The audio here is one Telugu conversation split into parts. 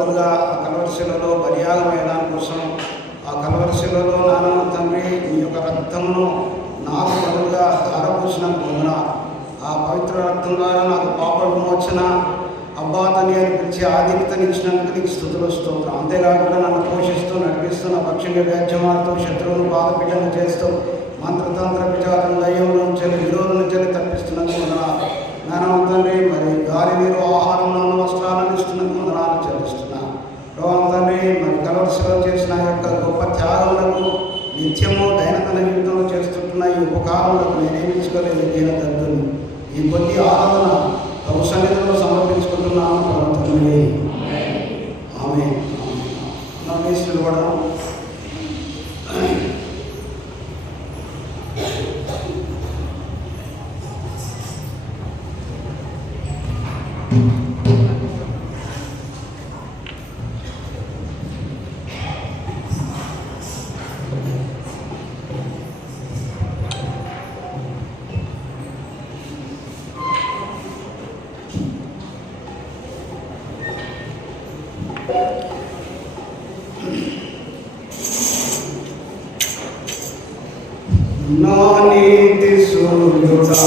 బదులుగా ఆ కలవరిశిలలో బలియాగమైన కోసం ఆ కలవరిశిలలో నాన్న తండ్రి మీ యొక్క రక్తమును నాకు బదులుగా ధారపోసినందుకు వందనాలు. ఆ పవిత్ర రక్తం ద్వారా నాకు పాప విమోచన అబ్బా తండ్రి అని పిలిచి ఆధిక్యతనిచ్చినందుకు నీకు స్తుతులు స్తోత్రం. అంతేకాకుండా నన్ను పోషిస్తూ నడిపిస్తూ నా పక్షంగా వ్యాజ్యమాలతో శత్రువును బాధపీడన చేస్తూ మంత్రతంత్ర విచారం దయ్యంలో చెల్లి విరోధం చెల్లి తప్పిస్తున్నందుకు వందనాలు. నాన్న తండ్రి మరి గాలి నీరు ఆహారంలో వస్త్రాలను ఇస్తున్నందుకు వందనాలు చెల్లిస్తున్నాను. ప్రభావం తండ్రి మరి కలవరిశిలో చేసిన యొక్క గొప్ప త్యాగములకు నిత్యము దైనందిన జీవితంలో చేస్తుంటున్న ఈ ఉపకారములకు నేనేమించుకోలేదు దీనదత్తుని. ఈ కొద్ది ఆరాధన ప్రభు సన్నిధిలో సమర్పించుకుంటున్నాను ప్రభు తండ్రి. ఆమె నిలబడదాం. నా నీతి సూర్యుడా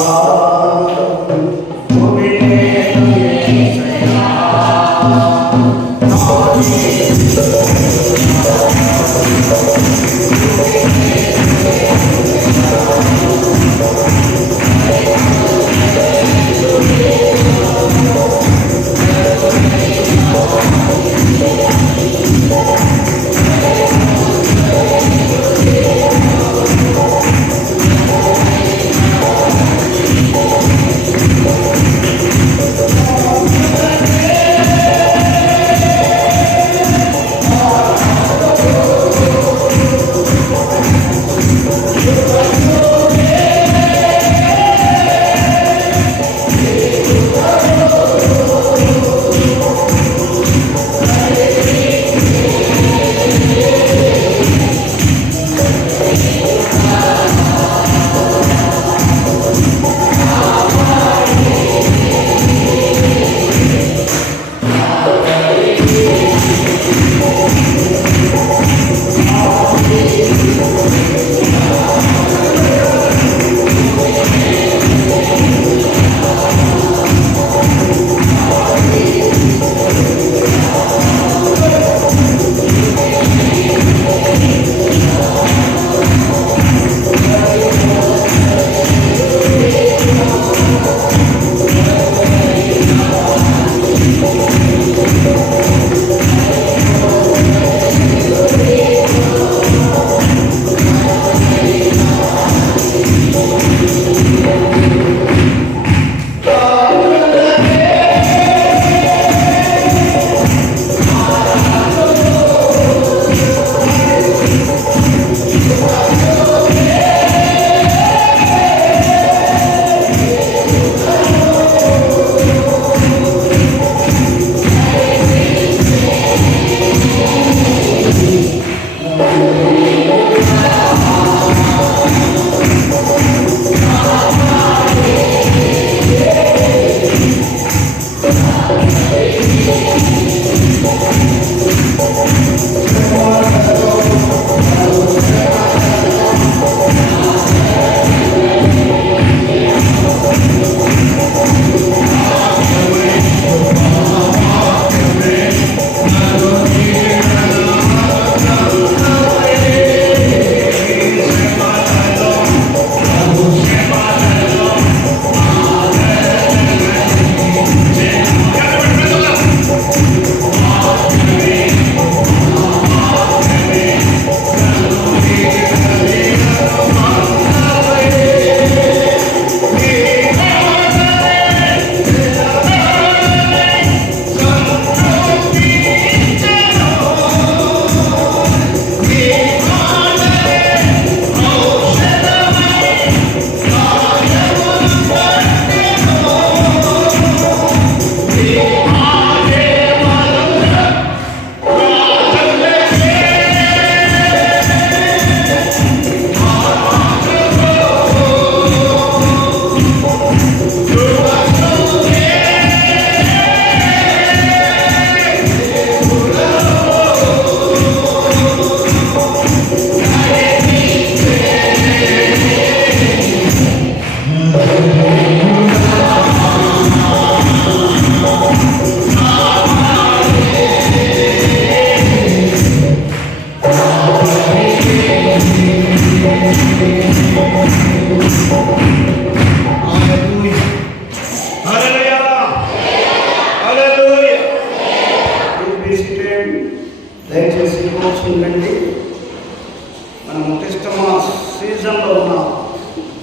సీజన్లో ఉన్నాం.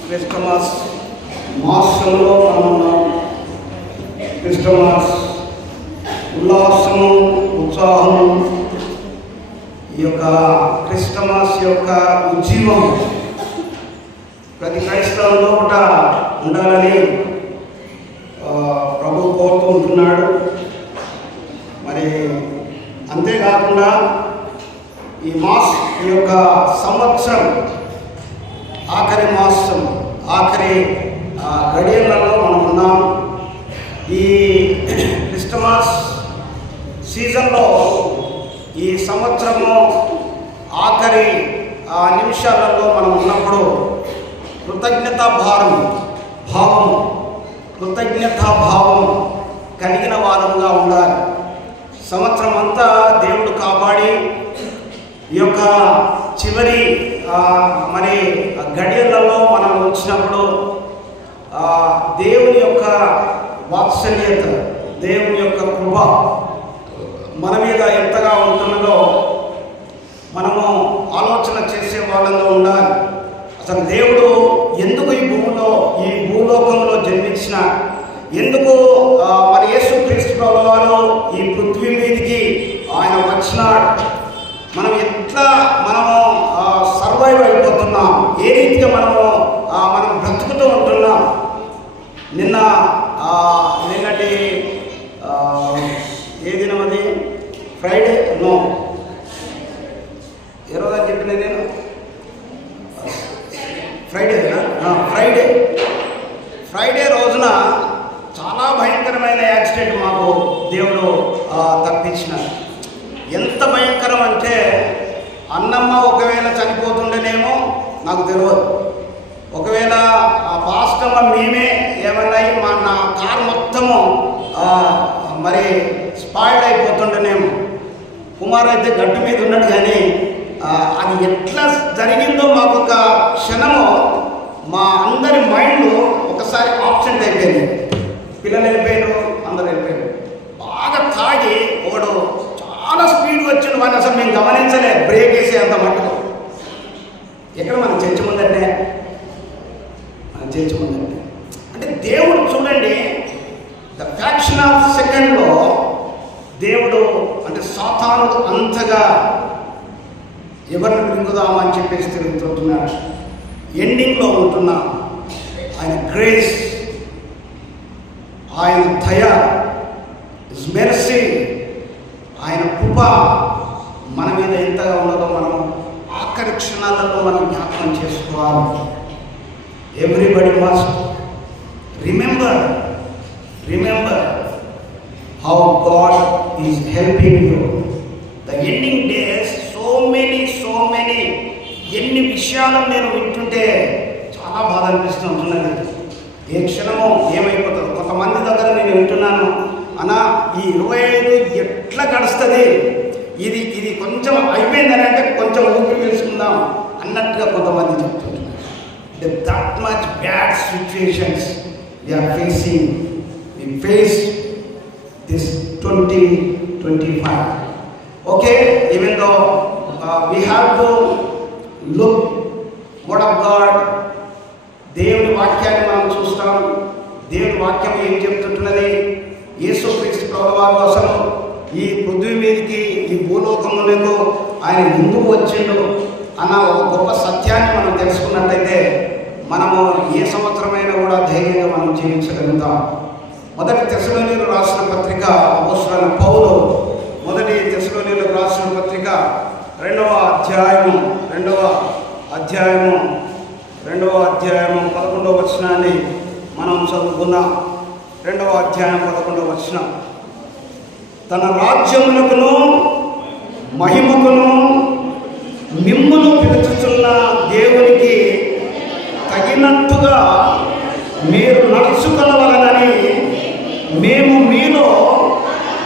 క్రిస్టమస్ మాసంలో మనం ఉన్నాం. క్రిస్టమస్ ఉల్లాసము, ఉత్సాహము, ఈ యొక్క క్రిస్టమస్ యొక్క ఉజ్జీవం ప్రతి క్రైస్తవులో కూడా ఉండాలని ప్రభు కోరుతూ ఉంటున్నాడు. మరి అంతేకాకుండా ఈ యొక్క సంవత్సరం ఆఖరి మాసం, ఆఖరి గడియలలో మనం ఉన్నాం. ఈ క్రిస్టమస్ సీజన్లో ఈ సంవత్సరము ఆఖరి నిమిషాలలో మనం ఉన్నప్పుడు కృతజ్ఞతాభావం కలిగిన వారంగా ఉండాలి. సంవత్సరం అంతా దేవుడు కాపాడి ఈ యొక్క చివరి మరి గడియలలో మనం వచ్చినప్పుడు దేవుని యొక్క వాత్సల్యత, దేవుని యొక్క కృప మన మీద ఎంతగా ఉంటున్నదో మనము ఆలోచన చేసే వాళ్ళంగా ఉండాలి. అసలు దేవుడు ఎందుకు ఈ భూలోకంలో జన్మించిన, ఎందుకు మరి యేసుక్రీస్తు ప్రభువారు ఈ పృథ్వీ మీదకి ఆయన వచ్చినాడు, మనము సర్వైవ్ అయిపోతున్నాం, ఏ రీతిగా మనం బ్రతుకుతూ ఉంటున్నాం. నిన్నటి ఏ దినం అది? ఫ్రైడే ఏ రోజు అని చెప్పిన నేను ఫ్రైడే రోజున చాలా భయంకరమైన యాక్సిడెంట్ మాకు దేవుడు తప్పించినాడు. ఎంత భయంకరం అంటే అన్నమ్మ ఒకవేళ చనిపోతుండేనేమో నాకు తెలియదు, ఒకవేళ పాస్టమ్మ మేమే ఏమన్నాయి నా కారు మొత్తము మరి స్పాయిల్డ్ అయిపోతుండేనేమో. కుమార్ అయితే గట్టు మీద ఉన్నాడు, కానీ అది ఎట్లా జరిగిందో మాకు ఒక క్షణము మా అందరి మైండ్లో ఒకసారి ఆబ్సెంట్ అయిపోయింది. పిల్లలు వెళ్ళిపోయారు, అందరూ వెళ్ళిపోయారు. బాగా తాగి ఒకడు చాలా స్పీడ్ వచ్చిండు, వాడిని అసలు మేము గమనించలే, బ్రేక్ వేసే అంత మట్టుకు. ఎక్కడ మన చర్చ ముందంటే అంటే దేవుడు చూడండి, ద ఫ్యాక్షన్ ఆఫ్ సెకండ్లో దేవుడు అంటే సాతాను అంతగా ఎవరిని మింగుదామని చెప్పేసి తిరుగుతుంటున్నాడు. ఎండింగ్లో ఉంటున్నా ఆయన గ్రేస్, ఆయన దయ, హిస్ మెర్సీ, ఆయన కృప మన మీద ఎంతగా ఉన్నదో మనం ఆఖరి క్షణాలలో మనం జ్ఞాపకం చేసుకోవాలి. Everybody must remember how God is helping you. The ending days, so many ఎన్ని విషయాలను నేను వింటుంటే చాలా బాధ అనిపిస్తూ ఉంటున్నది. ఏ క్షణమో ఏమైపోతుంది. కొంతమంది దగ్గర నేను వింటున్నాను, అన్నా ఈ 25 ఎట్లా గడుస్తుంది, ఇది కొంచెం అయిపోయిందని అంటే కొంచెం ఊపిరి పీల్చుకుందాం అన్నట్టుగా కొంతమంది చెప్తుంటున్నారు. That much bad situations we are facing. We face this 2025. Okay, even though we have to look word of God, దేవుని వాక్యాన్ని మనం చూస్తాం. దేవుని వాక్యం ఏం చెప్తుంటున్నది? యేసుక్రీస్తు ప్రభువారు అసలు ఈ పృథ్వీ మీదకి, ఈ భూలోకంలో ఆయన ఎందుకు వచ్చిండు అన్న ఒక గొప్ప సత్యాన్ని మనం తెలుసుకున్నట్లయితే మనము ఏ సంవత్సరమైనా కూడా ధైర్యంగా మనం జీవించగలుగుతాం. మొదటి తెస్సలోనియులకు రాసిన పత్రిక, అపోస్తలుడైన పౌలు మొదటి తెస్సలోనియులకు రాసిన పత్రిక 2వ అధ్యాయము 11వ వచనాన్ని మనం చదువుకున్నాం. 2వ అధ్యాయం 11వ వచనం, తన రాజ్యమునకును మహిమకును మిమ్మును పిలుచుచున్న దేవునికి తగినట్టుగా మీరు నడుచుకొనవలనని మేము మీలో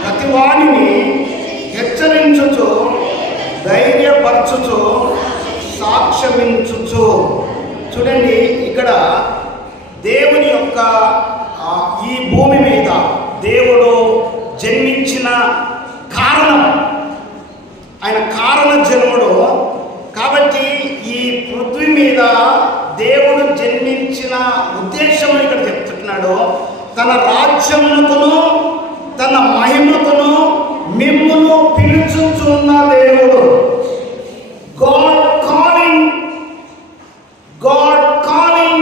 ప్రతివానిని హెచ్చరించుచు, ధైర్యపరచుచు, సాక్ష్యమించుచు. చూడండి, ఇక్కడ దేవుని యొక్క ఈ భూమి మీద దేవుడు జన్మించిన కారణం, ఆయన కారణ జన్ముడు కాబట్టి ఈ పృథ్వీ మీద మీద దేవుడు జన్మించిన ఉద్దేశం ఇక్కడ చెప్తున్నాడు. తన రాజ్యమునకును తన మహిమకును మిమ్మును పిలుచుచున్న దేవుడు. God calling,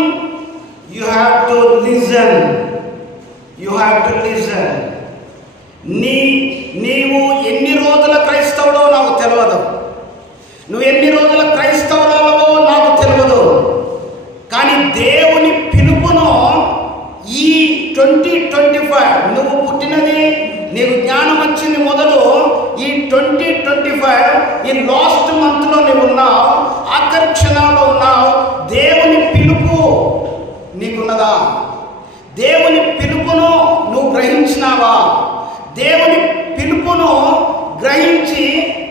you have to listen. నీవు ఎన్ని రోజుల క్రైస్తవుడో నాకు తెలియదు, నువ్వు ఎన్ని రోజుల క్రైస్తవురాలవో నాకు తెలియదు. కానీ దేవుని పిలుపును ఈ 2025 నువ్వు పుట్టినది, నీకు జ్ఞానం వచ్చింది మొదలు ఈ 2025 ఈ లాస్ట్ మంత్లో నువ్వు ఉన్నావు, ఆఖరి క్షణాల్లో ఉన్నావు. దేవుని పిలుపు నీకున్నదా? దేవుని పిలుపును నువ్వు గ్రహించినావా? దేవుని పిలుపును గ్రహించి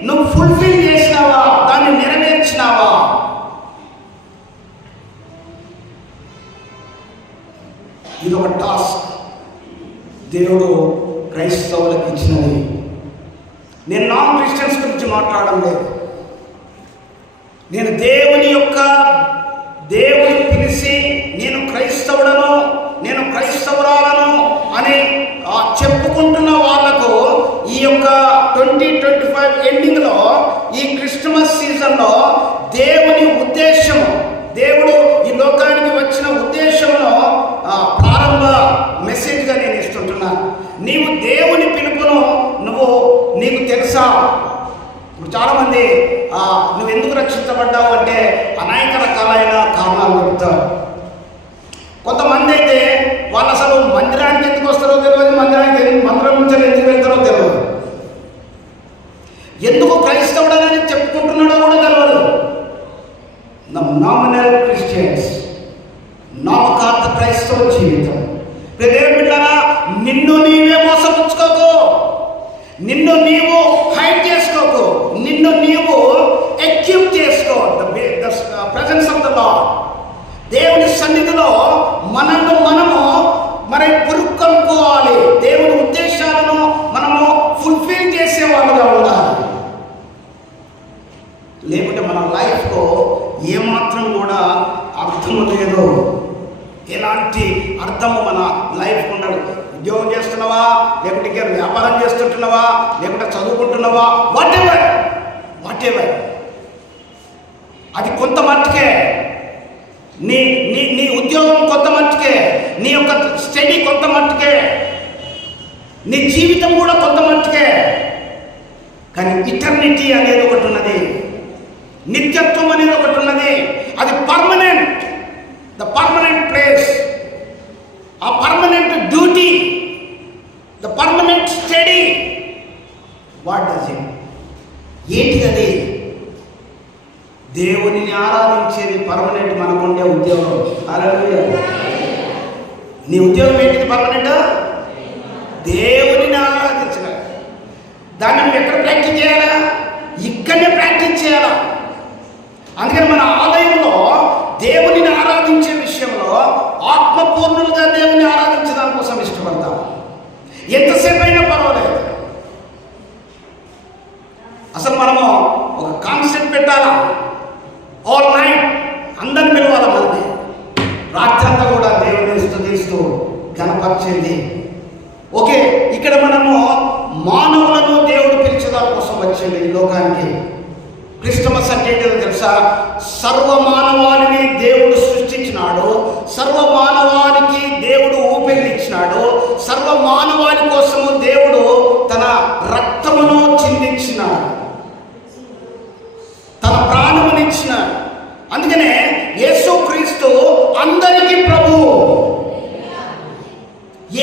నువ్వు ఫుల్ఫిల్ చేసినావా? దాన్ని నెరవేర్చినావా? ఇది ఒక టాస్క్ దేవుడు క్రైస్తవులకు ఇచ్చినది. నేను నాన్ క్రిస్టియన్స్ గురించి మాట్లాడడం లేదు. నేను దేవుని పిలిచి నేను క్రైస్తవుడను, నేను క్రైస్తవురాలను అని చెప్పుకుంటున్న వాళ్లకు ఈ యొక్క 2025 ఎండింగ్లో, ఈ క్రిస్టమస్ సీజన్లో దేవుని ఉద్దేశము, దేవుడు ఈ లోకానికి వచ్చిన ఉద్దేశంలో ప్రారంభ మెసేజ్గా నేను ఇస్తుంటున్నాను. నీవు దేవుని పిలుపును నీకు తెలుసా? ఇప్పుడు చాలామంది నువ్వు ఎందుకు రక్షించబడ్డావు అంటే అనేక రకాలైన కారణాలు చెప్తారు. కొంతమంది అయితే వాళ్ళు అసలు మందిరానికి ఎందుకు వస్తారో తెలియదు, మందిరం నుంచి ఎందుకు వెళ్తారో తెలియదు, ఎందుకు క్రైస్తవుడు అని చెప్పుకుంటున్నాడో కూడా తెలియదు. నామినల్ క్రిస్టియన్స్, నామకార్థ క్రైస్తవ జీవితం. దేవుని బిడ్డలారా, నిన్ను నీవే మోసపుచ్చుకోకు, నిన్ను నీవు హైడ్ చేసుకోకు, నిన్ను నీవు ఎక్యూప్ చేసుకో. ప్రెజెన్స్ ఆఫ్ ద లార్డ్, దేవుని సన్నిధిలో మనము మరి పురుక్కొనుకోవాలి. దేవుని ఉద్దేశాలను మనము ఫుల్ఫిల్ చేసేవాళ్ళుగా ఉండాలి. లేకుంటే మన లైఫ్లో ఏమాత్రం కూడా అర్థం లేదు, ఎలాంటి అర్థము మన లైఫ్ ఉండదు. ఉద్యోగం చేస్తున్నావా, లేకుంటే వ్యాపారం చేస్తుంటున్నావా, లేకుంటే చదువుకుంటున్నావా, వాట్ ఎవర్ అది కొంత మట్టుకే. నీ ఉద్యోగం కొంత మట్టుకే, నీ యొక్క స్టడీ కొంత మట్టుకే, నీ జీవితం కూడా కొంత మట్టుకే. కానీ ఇటర్నిటీ అనేది ఒకటి ఉన్నది, నిత్యత్వం అనేది ఒకటి ఉన్నది. అది పర్మనెంట్, ద పర్మనెంట్ ప్లేస్, ఆ permanent duty, the permanent study. What does it? ఏంటి అది? దేవునిని ఆరాధించేది పర్మనెంట్. మనకుండే ఉద్యోగం. హల్లెలూయా. నీ ఉద్యోగం ఏంటిది? పర్మనెంట్. దేవునిని ఆరాధించాలి. దాన్ని నువ్వు ఎక్కడ ప్రాక్టీస్ చేయాలా? ఇక్కడనే ప్రాక్టీస్ చేయాలా. అందుకని మన ఆలయంలో దేవునిని ఆరాధించే విషయంలో ఆత్మపూర్ణులుగా దేవుని ఆరాధించడానికి కోసం ఇష్టపడతాం. ఎంతసేపు అయినా పర్వాలేదు. అసలు మనము ఒక కాన్సెప్ట్ పెట్టాలా, ఆల్ నైట్ అందరిని పిలవాల. మనది రాత్రంతా కూడా దేవుని స్తుతిస్తూ గణపరిచేది. ఓకే, ఇక్కడ మనము మానవులను దేవుడు పిలిచేదాని కోసం వచ్చింది ఈ లోకానికి. క్రిస్టమస్ అంటే ఏంటో తెలుసా? సర్వమానవాళిని దేవుడు సృష్టించినాడు, సర్వమానవానికి దేవుడు ఊపిరినిచ్చినాడు, సర్వమానవాళి కోసము దేవుడు తన రక్తమును చిందించినాడు, తన ప్రాణమునిచ్చినాడు. అందుకనే యేసుక్రీస్తు అందరికీ ప్రభువు.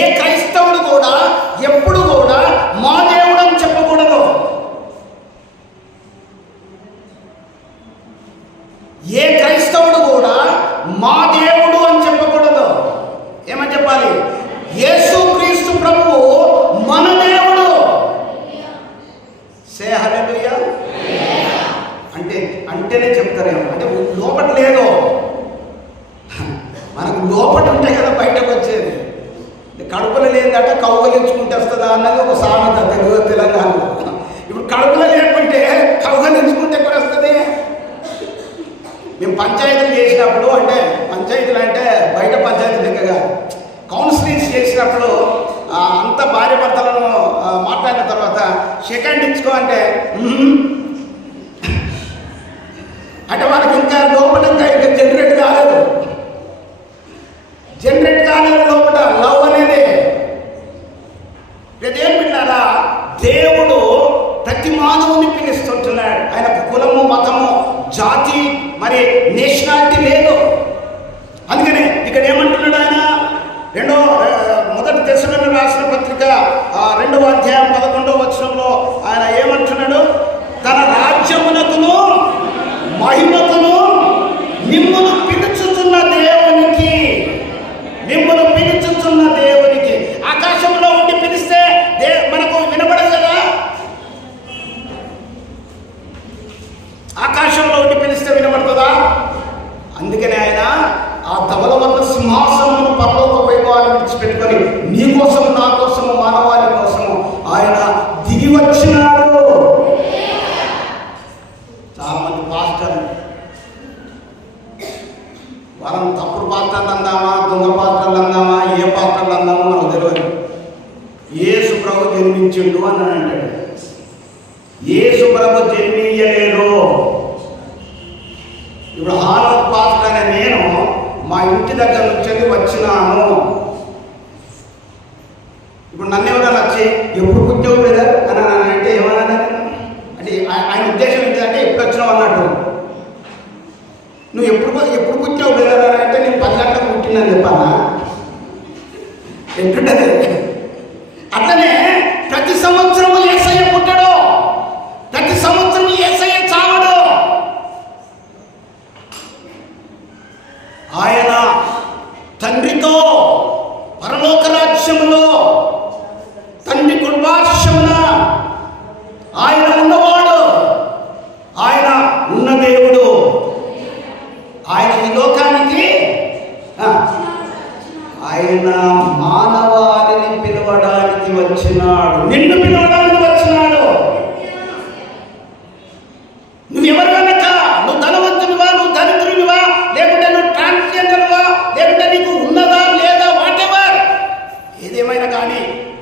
ఏ క్రైస్తవుడు కూడా ఎప్పుడు కూడా మా దేవుడు అని చెప్పకూడదు. ఏ క్రైస్తవుడు కూడా మా దేవుడు అని చెప్పకూడదు. ఏమని చెప్పాలి? యేసుక్రీస్తు ప్రభువు మన దేవుడు. సే హల్లెలూయా. అంటేనే చెప్తారేమో, అంటే లోపట లేదు. మనకు లోపట ఉంటే కదా బయటకు వచ్చేది. కడుపులో లేదంటే కౌగలించుకుంటే వస్తుందా అన్నది ఒక సామెత తెలంగాణలో. ఇప్పుడు కడుపులో లేకుంటే కౌగలించుకుంటే ఎక్కడ వస్తుంది? మేము పంచాయతీ పంచాయతీలు చేసినప్పుడు, అంటే పంచాయతీలు అంటే బయట పంచాయతీ దగ్గరగా కౌన్సిలింగ్స్ చేసినప్పుడు అంత భార్య భర్తలను మాట్లాడిన తర్వాత సెకండ్ ఇచ్చుకో అంటే అంటే వాళ్ళకి ఇంకా లోపల ఇంకా జనరేట్ కాలేదు లోపల లవ్ అనేది. ఏం పిల్లారా, దేవుడు ప్రతి మానవుని పిలుస్తుంటున్నాడు. ఆయనకు కులము, మతము, జాతి, మరి నేషనాలిటీ లేదు. అందుకనే ఇక్కడ ఏమంటున్నాడు ఆయన, మొదటి దశలను రాసిన పత్రిక 2వ అధ్యాయం 11వ వచనంలో ఆయన ఏమంటున్నాడు, తన రాజ్యమునకును మహిమకును మిమ్మును పిలుచుతున్న దేవునికి ఆకాశంలో ఉండి పిలిస్తే మనకు వినపడదు కదా, ఆకాశంలో ఉండి పిలిస్తే వినపడుతుందా? అందుకనే ఆయన ఆ ధవల వల్ల సింహాసనమును పరలోక వైభవాన్ని విడిచిపెట్టుకొని నీ కోసం, నా కోసము, మానవాళి కోసము ఆయన దిగి వచ్చినాడు. చాలా మంది పాస్టర్లు వాళ్ళని తప్పుడు పాత్రలు అందామా, దొంగ పాత్రలు అందామా, ఏ పాత్రలు అందామా మనకు తెలియదు. యేసు ప్రభు జన్మించిండు అని అంటాడు. యేసు ప్రభు జన్మించలేదు. ఇప్పుడు హానోక్ పాస్టర్ అనే నేను మా ఇంటి దగ్గర నుంచి వచ్చినాను. ఇప్పుడు నన్ను ఎవరైనా వచ్చి ఎప్పుడు పుట్టావు బ్రదర్ అని అంటే ఏమన్నా అంటే ఆయన ఉద్దేశం ఏంటంటే ఎప్పుడు వచ్చినావు అన్నట్టు. నువ్వు ఎప్పుడు పుట్టావు బ్రదర్ అని అంటే నేను 10 గంటలకు పుట్టినని చెప్పానా? ఎట్టుంటది? అట్లనే ప్రతి సంవత్సరము యేసయ్య పుట్టాడు, ప్రతి సంవత్సరం యేసయ్య చావడు. ఆయన తండ్రితో పరలోక రాజ్యములో తండ్రి కుర్బాక్షమున ఆయన ఉన్నవాడు, ఆయన ఉన్న దేవుడు. ఆయన ఈ లోకానికి ఆయన మానవాళిని పిలవడానికి వచ్చినాడు, నిన్ను పిలవడానికి వచ్చినాడు. నువ్వెవరు కనుక, నువ్వు ధనవంతునివా, నువ్వు దరిద్రునివా, లేకుంటే నువ్వు ట్రాన్స్జెండర్వా, లేకుంటే నీకు ఉన్నదా లేదా, వాటెవర్, ఏదేమైనా కానీ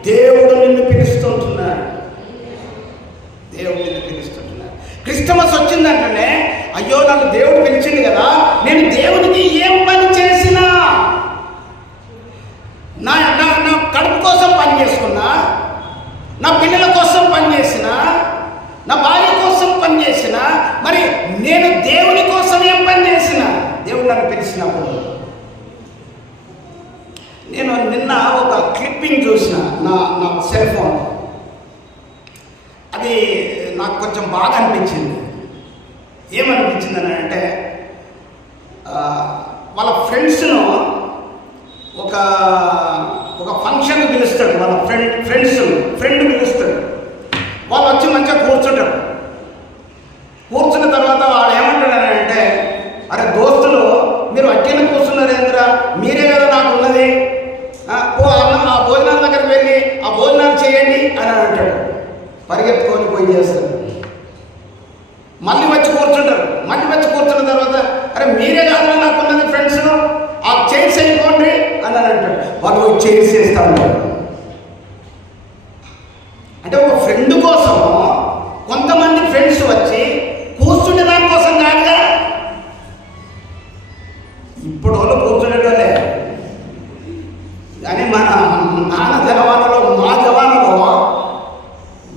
దేవుడు నిన్ను పిలుస్తుంటున్నాడు. దేవుడు నిన్ను పిలుస్తుంటున్నాడు. క్రిస్టమస్ వచ్చిందంటేనే అయ్యో నన్ను దేవుడు పిలిచింది కదా, నేను దేవునికి ఏం పని చేసినా, నా కడుపు కోసం పని చేసుకున్నా, నా పిల్లల కోసం పని చేసినా, నా భార్య కోసం పని చేసినా, మరి నేను దేవుని కోసం ఏం పని చేసిన, దేవుడు నన్ను పిలిచినప్పుడు. నేను నిన్న ఒక క్లిప్పింగ్ చూసిన నా సెల్ ఫోన్. అది నాకు కొంచెం బాగా అనిపించింది. ఏమనిపించింది అని అంటే, వాళ్ళ ఫ్రెండ్స్ను ఒక ఫంక్షన్ పిలుస్తాడు, వాళ్ళ ఫ్రెండ్ పిలుస్తాడు. వాళ్ళు వచ్చి మంచిగా కూర్చుంటారు. కూర్చున్న తర్వాత వాళ్ళు ఏమంటాడంటే, అరే దోస్తులు మీరు అట్టిన కూర్చున్నారు ఏంద్రా, మీరే కదా నాకు ఉన్నది, అన్న ఆ భోజనాల దగ్గరికి వెళ్ళి ఆ భోజనాలు చేయండి అని అంటాడు. పరిగెత్తుకొని పోయి చేస్తారు. మళ్ళీ వచ్చి కూర్చుంటారు. మళ్ళీ వచ్చి కూర్చున్న తర్వాత అరే మీరే కాదు నాకున్నది ఫ్రెండ్స్, ఆ చైర్స్ అయిపోండి అని అంటాడు. వాళ్ళు చైర్స్ చేస్తూ ఉంటారు. అంటే ఒక ఫ్రెండ్ కోసం కొంతమంది ఫ్రెండ్స్ వచ్చి కూర్చుంటే దానికోసం కాదుగా. ఇప్పుడు వాళ్ళు కూర్చునేటోళ్ళే, కానీ మన నాన్న జవానులో, మా జవానులో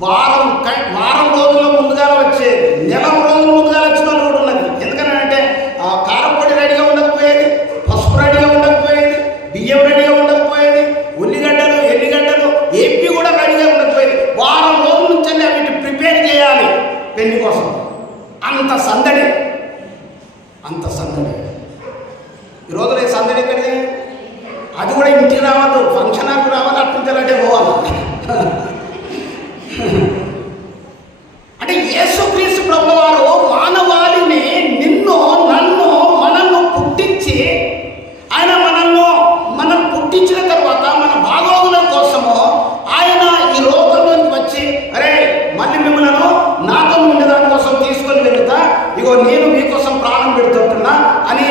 వారం రోజుల ముందుగా వచ్చే, నెల రోజుల ముందుగా వచ్చిన వాళ్ళు కూడా ఉన్నది. ఎందుకనంటే ఆ కారపొడి రెడీగా ఉండకపోయేది, పసుపు రెడీగా ఉండకపోయేది, బియ్యం రెడీగా ఉండకపోయేది, ఉల్లిగడ్డలు, ఎల్లిగడ్డలు ఏపీ కూడా రెడీగా ఉండకపోయేది. వారం రోజుల నుంచి వీటిని ప్రిపేర్ చేయాలి పెళ్లి కోసం. అంత సందడి. ఈ రోజున సందడి ఎక్కడిది? అది కూడా ఇంటికి రావద్దు, ఫంక్షన్ హాల్కి రావాలి, అట్టుంటే పోవాలి. అంటే యేసుక్రీస్తు ప్రభువారు మానవాళిని, నిన్ను, నన్ను, మనల్ని పుట్టించి, ఆయన మనం పుట్టించిన తర్వాత మన బాగోగుల కోసము ఆయన ఈ లోకంలోకి వచ్చి, అరే మళ్ళీ మిమ్మల్ని నాతో ఉండేదాని కోసం తీసుకొని వెళ్తా, ఇగో నేను మీకోసం ప్రాణం పెడుతుంటున్నా అని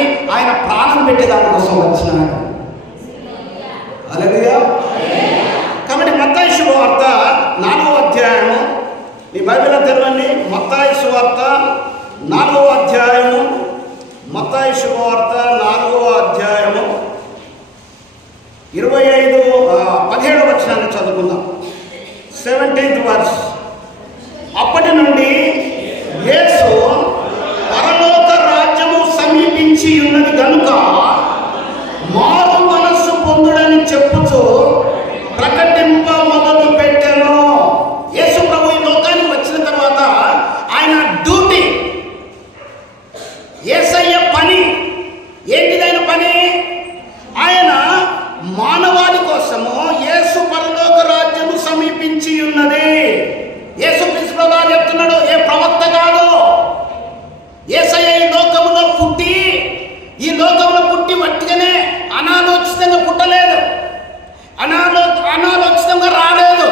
పెట్టే దానికోసం వచ్చినాడు. హల్లెలూయా. కాబట్టి మత్తయి శుభవార్త 4వ అధ్యాయము, మీ బైబిల్ తెరవండి. మత్తయి సువార్త 4వ అధ్యాయము, మత్తయి శుభవార్త 4వ అధ్యాయము 17వ వచనాన్ని చదువుకుందాం. 17th verse. అప్పటి నుండి యేసు పరలోక రాజ్యము సమీపించి ఉన్నది గనుక మారు మనస్సు పొందుడని చెప్పుచూ ప్రకటింప మొదలు పెట్టెను. యేసు ప్రభు ఈ లోకానికి వచ్చిన తర్వాత ఆయన డ్యూటీ, యేసయ్య పని ఏంటిదైన పని? ఆయన మానవాళి కోసము యేసు పరలోక రాజ్యము సమీపించి ఉన్నది. యేసు క్రీస్తు ప్రభువు చెప్తున్నాడు, ఏ ప్రవక్త కాదు. యేసయ్య ఈ లోకములో పుట్టి వట్టిగానే అనాలోచితంగా పుట్టలేదు, అనాలోచితంగా రాలేదు.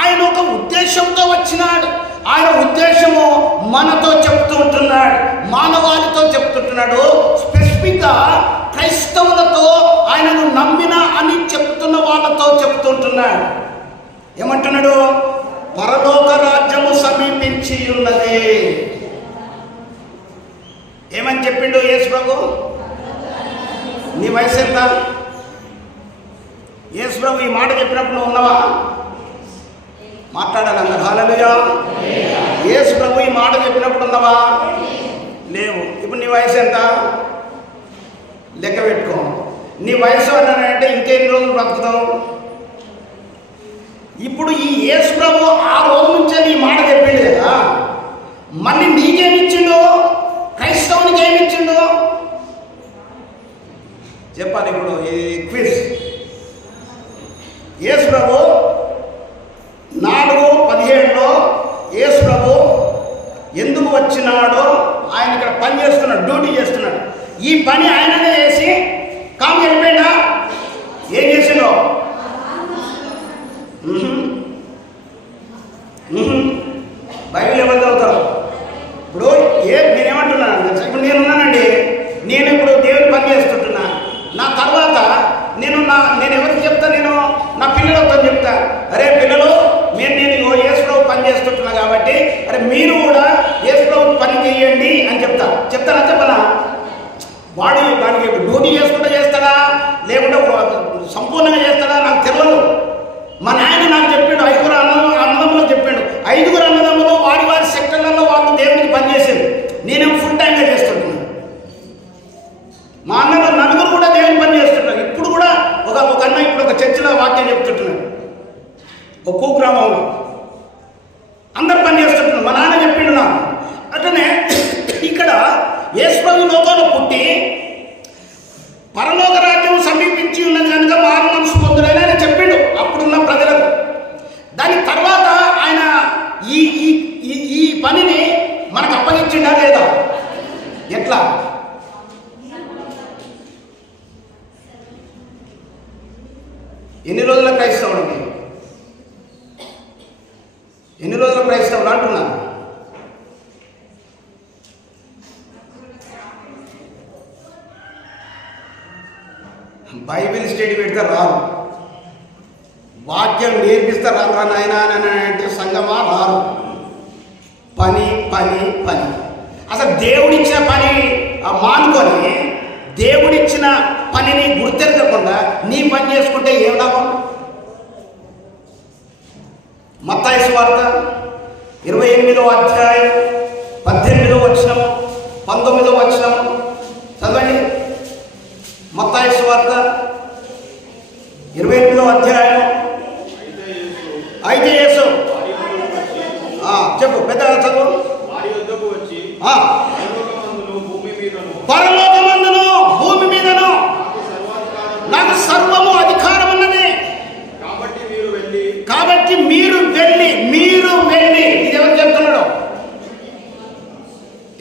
ఆయన ఒక ఉద్దేశంతో వచ్చినాడు. ఆయన ఉద్దేశము మనతో చెప్తూ ఉంటున్నాడు, మానవాళితో చెప్తుంటున్నాడు. స్పెసిఫిక్గా క్రైస్తవులతో, ఆయనను నమ్మిన అని చెప్తున్న వాళ్ళతో చెప్తుంటున్నాడు. ఏమంటున్నాడు? పరలోక రాజ్యము సమీపించి ఉన్నది. ఏమని చెప్పిండు యేసు ప్రభు? నీ వయసు ఎంత? యేసు ప్రభు ఈ మాట చెప్పినప్పుడు నువ్వు ఉన్నావా? మాట్లాడాలి అందరు. హల్లెలూయా. యేసు ప్రభు ఈ మాట చెప్పినప్పుడు ఉన్నావా? లేవు. ఇప్పుడు నీ వయసు ఎంత? లెక్క పెట్టుకో. నీ వయసు అన్నానంటే ఇంకెన్ని రోజులు బ్రతుకుతావు? ఇప్పుడు ఈ యేసు ప్రభు ఆ రోజు నుంచే నీ మాట చెప్పిండు కదా, మళ్ళీ నీకేమిచ్చిండు? క్రైస్తవునికి ఏమిచ్చిండు చెప్పాలి. ఇప్పుడు ఈ క్విజ్. యేసు ప్రభు 4:17లో యేసు ప్రభు ఎందుకు వచ్చినాడో, ఆయన ఇక్కడ పని చేస్తున్నాడు, డ్యూటీ చేస్తున్నాడు. ఈ పని ఆయననే చేసి కాము వెళ్ళిపోయిందా? ఏం చేసిండో? బైబిల్ ఎవరు చదువుతారు? ఇప్పుడు నేనేమంటున్నాను, ఇప్పుడు నేనున్నానండి, నేను ఇప్పుడు దేవుని పని చేస్తుంటున్నా. నా తర్వాత నేను ఎవరికి చెప్తా? నేను నా పిల్లలతో చెప్తా, అరే పిల్లలు, నేను యేసు ప్రభు పని చేస్తుంటున్నా కాబట్టి అరే మీరు కూడా యేసు ప్రభు పని చేయండి అని చెప్తానా చెప్పనా? వాడికి డ్యూటీ చేసుకుంటూ చేస్తాడా లేకుంటే సంపూర్ణంగా చేస్తాడా నాకు తెలియదు. మా నాయన నాకు చెప్పాడు, 5 అన్నదమ్ములు చెప్పాడు. 5 అన్నదమ్ములు వారి సెక్టర్లలో వాళ్ళు దేవునికి పనిచేసారు. నేనేమో ఫుల్ టైంగా చేస్తుంటున్నాను. మా అన్నలు 4 కూడా దేవుని పని చేస్తుంటారు. ఇప్పుడు కూడా ఒక అన్న ఇప్పుడు ఒక చర్చిలో వాక్యం చెప్తుంటున్నాడు, ఒక కుగ్రామంలో అందరు పని చేస్తుంటున్నారు. మా నాన్న చెప్పిండు నాకు. అట్లనే ఇక్కడ యేసు ప్రభు లోకంలో పుట్టి పరలోక రాజ్యం సమీపించి ఉన్నది కనుక మారు మనసు పొందుడని ఆయన చెప్పిండు అప్పుడున్న ప్రజలకు. దాని తర్వాత ఆయన ఈ పనిని మనకు అప్పగించిండా లేదా? ఎట్లా? ఎన్ని రోజుల క్రైస్తవుడు? ఎన్ని రోజుల క్రైస్తవుడు అంటున్నా? బైబిల్ స్టడీ పెడితే రారు, వాక్యం నేర్పిస్తే రారా నాయన అని అంటే సంగమా రారు. పని పని పని. అసలు దేవుడిచ్చిన పని మానుకొని దేవుడిచ్చిన పనిని గుర్తెరగకుండా నీ పని చేసుకుంటే ఏం లాభం? మత్తయి సువార్త 28వ అధ్యాయం 18వ వచనం 19వ వచనం చదవండి. మత్తయి సువార్త 28వ అధ్యాయం. అయితే యేసు చెప్పు, పెద్దగా చదువు. పరలోకమందును భూమి మీదను నాకు సర్వము అధికారం ఉన్నది. కాబట్టి మీరు వెళ్ళి ఇది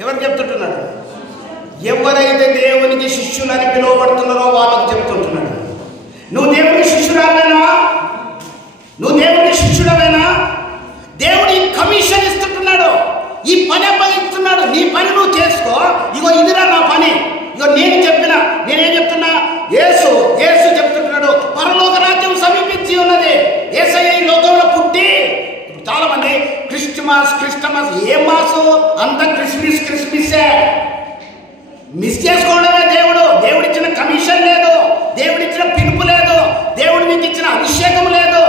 ఎవరు చెప్తున్నాడు? ఎవరైతే దేవునికి శిష్యులని పిలువబడుతున్నారో వాళ్ళకు చెప్తుంటున్నాడు. నువ్వు దేవునికి శిష్యురాలేనా? నువ్వు దేవునికి శిష్యుడవేనా? దేవుడి కమిషన్ ఇస్తుంటున్నాడు, ఈ పని అప్పగిస్తున్నాడు. నీ పని నువ్వు చేసుకో. ఇగో ఇదిరా నా పని, ఇగో నేను చెప్పిన, నేనేం క్రిస్మస్సే. మిస్ చేసుకోవడమే దేవుడిచ్చిన కమిషన్ లేదు, దేవుడిచ్చిన పిలుపు లేదు, దేవుడు మీకు ఇచ్చిన అభిషేకం లేదు,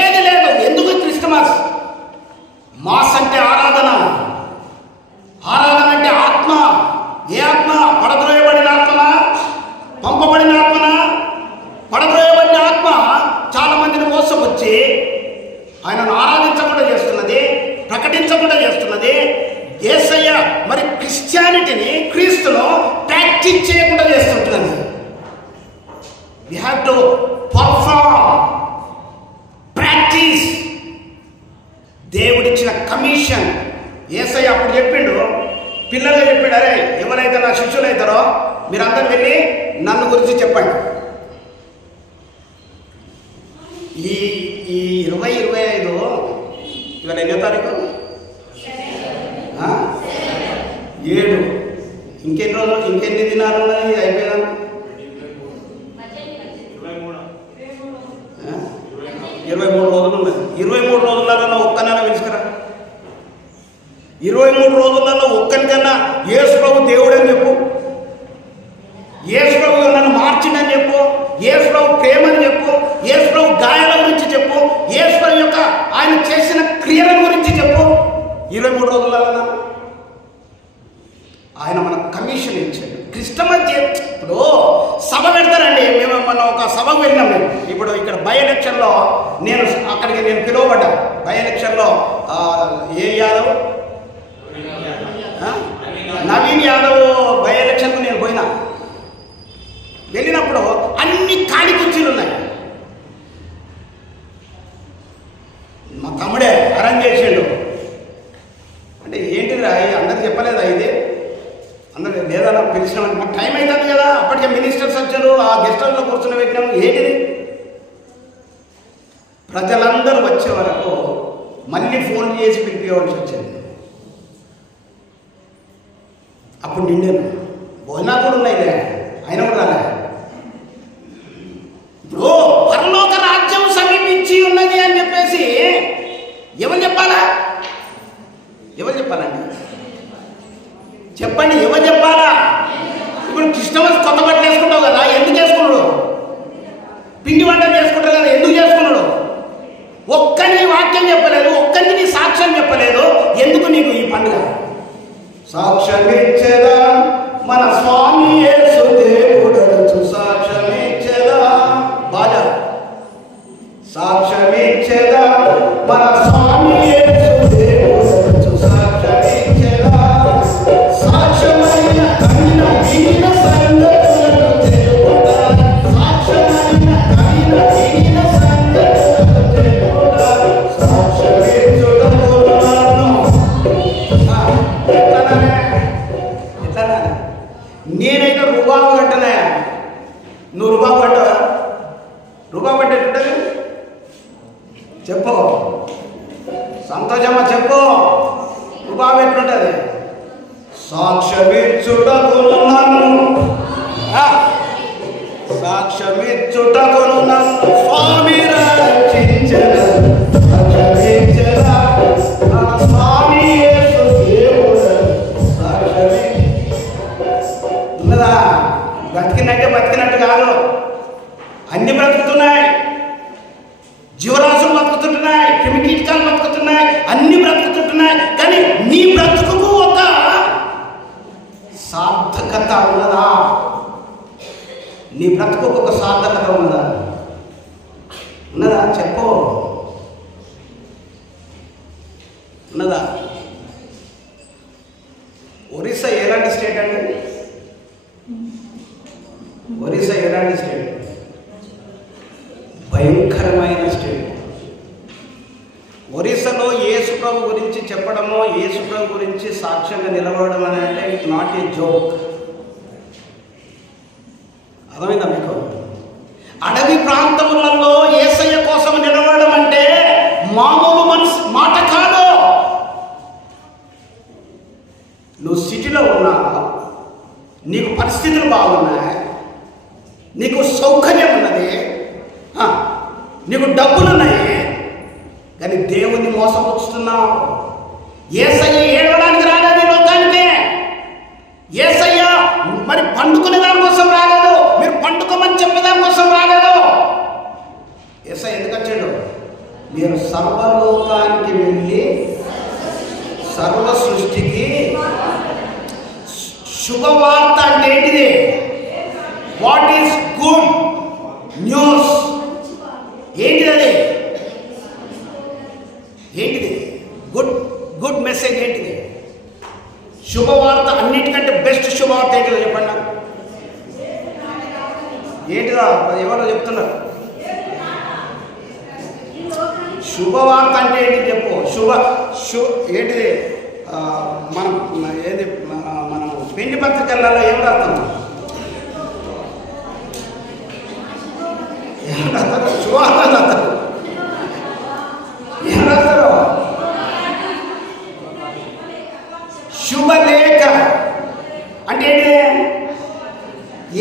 ఏది లేదు. ఎందుకు క్రిస్మస్? మాస్ అంటే ఆరాధన అంటే ఆత్మ. ఏ ఆత్మ? పడద్రోయబడిన ఆత్మనా? పంపబడిన ఆత్మనా? పడద్రోయబడిన ఆత్మ చాలా మందిని మోసకొచ్చి ఆయనను ఆరాధించకుండా చేస్తున్నది, ప్రకటించకుండా చేస్తున్నది. యేసయ్య మరి క్రిస్టియానిటీని, క్రీస్తును ప్రాక్టీస్ చేయకుండా చేస్తుంటున్నది. We have to perform, practice. దేవుడిచ్చిన కమిషన్. యేసయ్య అప్పుడు చెప్పిండు, పిల్లలు చెప్పాడు, అరే ఎవరైతే నా శిష్యులు అవుతారో మీరందరూ వెళ్ళి నన్ను గురించి చెప్పండి. ఈ 2025 ఇవాళ ఎన్నో తారీఖు? 7. ఇంకెన్ని రోజులు, ఇంకెన్ని దినాలు ఉన్నాయి అయిపోయాను? 23 రోజులు ఉన్నాయి. 23 రోజులలో ఒక్క నెల పిలుచుకురా. 23 రోజులలో ఒక్కరికన్నా యేసు ప్రభు దేవుడని చెప్పు, యేసు ప్రభు నన్ను మార్చిందని చెప్పు, యేసు ప్రభు ప్రేమని చెప్పు, యేసు ప్రభు గాయాల గురించి చెప్పు, యేసు ప్రభు యొక్క ఆయన చేసిన క్రియల గురించి చెప్పు. 23 రోజులలో ఆయన మనకు కమిషన్ ఇచ్చాడు. క్రిస్టమస్ ఇప్పుడు సభ పెడతారండి. మేము మన ఒక సభకు వెళ్ళినాం. మేము ఇప్పుడు ఇక్కడ బై ఎలక్షన్లో అక్కడికి నేను పిలువబడ్డా. బై ఎలక్షన్లో యాదవ్, నవీన్ యాదవ్ బై ఎలక్షన్కు నేను పోయినా. వెళ్ళినప్పుడు అన్ని ఖాళీ కుర్చీలు ఉన్నాయి. మా తమ్ముడే అరేంజ్ చేసిండు. అంటే ఏంటిది అందరికి చెప్పలేదా ఇది? అందరు లేదా పిలిచినామని మాకు టైం అవుతుంది కదా. అప్పటికే మినిస్టర్స్ వచ్చారు, ఆ గెస్ట్ హౌస్లో కూర్చొని పెట్టినాము. ఏంటిది? ప్రజలందరూ వచ్చే వరకు మళ్ళీ ఫోన్ చేసి పిలిపించవలసి వచ్చింది. అప్పుడు నిండాను. భోజనాలు కూడా ఉన్నాయిలే, అయినా కూడా రాలే. ఇప్పుడు పరలోక రాజ్యం సమీపించి ఉన్నది అని చెప్పేసి ఎవరు చెప్పాలా? ఎవరు చెప్పాలండి? చెప్పండి, ఎవరు చెప్పాలా? ఇప్పుడు క్రిస్టమస్ కొత్త బట్టలు వేసుకుంటావు కదా, ఎందుకు వేసుకున్నాడు? పిండి వంటలు చేసుకుంటావు కదా, ఎందుకు చేసుకున్నాడు? ఒక్కని వాక్యం చెప్పలేదు, ఒక్కరికి నీ సాక్ష్యం చెప్పలేదు. ఎందుకు నీకు ఈ పండుగ? సాక్ష్యం ఇచ్చేదా మన స్వామి యేసు దేవుడను, సాక్ష్యం ఇచ్చేదా బాగా, సాక్ష్యం ఇచ్చేదా మన స్వామి యేసు దేవుడను, సాక్ష్యం ఇచ్చేదా సాక్ష్యమైన కఠిన దీన సంగతులను తెలుపుతా, సాక్ష్యమైన కఠిన దీన సంగతులను తెలుపుతా, సాక్ష్యం ఇచ్చుటకు నేనైతే రూబాబు కట్టలే. నువ్వు రూబాబు కట్టవా? రూబాబు కట్టేటుంటది చెప్పు. సంతోషమ్మా చెప్పు, రూబాబు ఎట్లుంటది? సాక్ష్యమిచ్చుటకును నన్ను, సాక్ష్యమిచ్చుటకును నన్ను స్వామి రక్షించెను, సాక్ష్యమిచ్చెదా మన స్వామి యేసు దేవుడు, సాక్ష్యమి ఉన్నదా? బ్రతికినట్టే బతికినట్టు కాదు. అన్ని బ్రతుకుతున్నాయి, జీవరాశులు బతుకుతుంటున్నాయి, క్రిమికీటకాలు బతుకుతున్నాయి, అన్ని బ్రతుకుతుంటున్నాయి. కానీ నీ బ్రతుకు ఒక సార్థకత ఉన్నదా? నీ బ్రతుకు ఒక సార్థకత ఉన్నదా? ఉన్నదా చెప్పు, ఉన్నదా? ఒరిస్సా ఎలాంటి స్టేట్ అండి? ఒరిస్సా ఎలాంటి స్టేట్? భయంకరమైన స్టేట్. ఒరిస్సాలో యేసు ప్రభు గురించి చెప్పడము, యేసు ప్రభు గురించి సాక్ష్యంగా నిలబడడం అని అంటే ఇట్ నాట్ ఏ జోక్. అర్థమైందా మీకు? అడవి ప్రాంతములలో యేసయ్య కోసం నిలబడడం అంటే మామూలు మాట కాదు. నువ్వు సిటీలో ఉన్నా, నీకు పరిస్థితులు బాగున్నాయి, నీకు సౌకర్యం ఉన్నది, నీకు డబ్బులున్నాయి, కానీ దేవుణ్ణి మోసపుచ్చుతున్నావు. యేసయ్య ఏడవడానికి రాలేదు లోకానికి. పండుకునే దానికోసం రాలేదు, మీరు పండుకోమని చెప్పేదానికోసం రాలేదు. యేసయ్య ఎందుకు వచ్చాడు? మీరు సర్వలోకానికి వెళ్ళి సర్వ సృష్టికి శుభవార్త అంటే ఏంటిది? What is good news? ఏంటిది అది? ఏంటిది గుడ్ మెసేజ్? ఏంటిది శుభవార్త? అన్నిటికంటే బెస్ట్ శుభవార్త ఏంటిదో చెప్పండి నాకు. ఏంటిదా? ఎవరో చెప్తున్నారు. శుభవార్త అంటే ఏంటి చెప్పు. ఏంటిది? మనం ఏది మనం పిండి పత్రికలలో ఏం రాస్తాం? ఏం రాస్తారు? శుభవార్త రాస్తారు. ఏం రాస్తారు? శుభలేఖ అంటే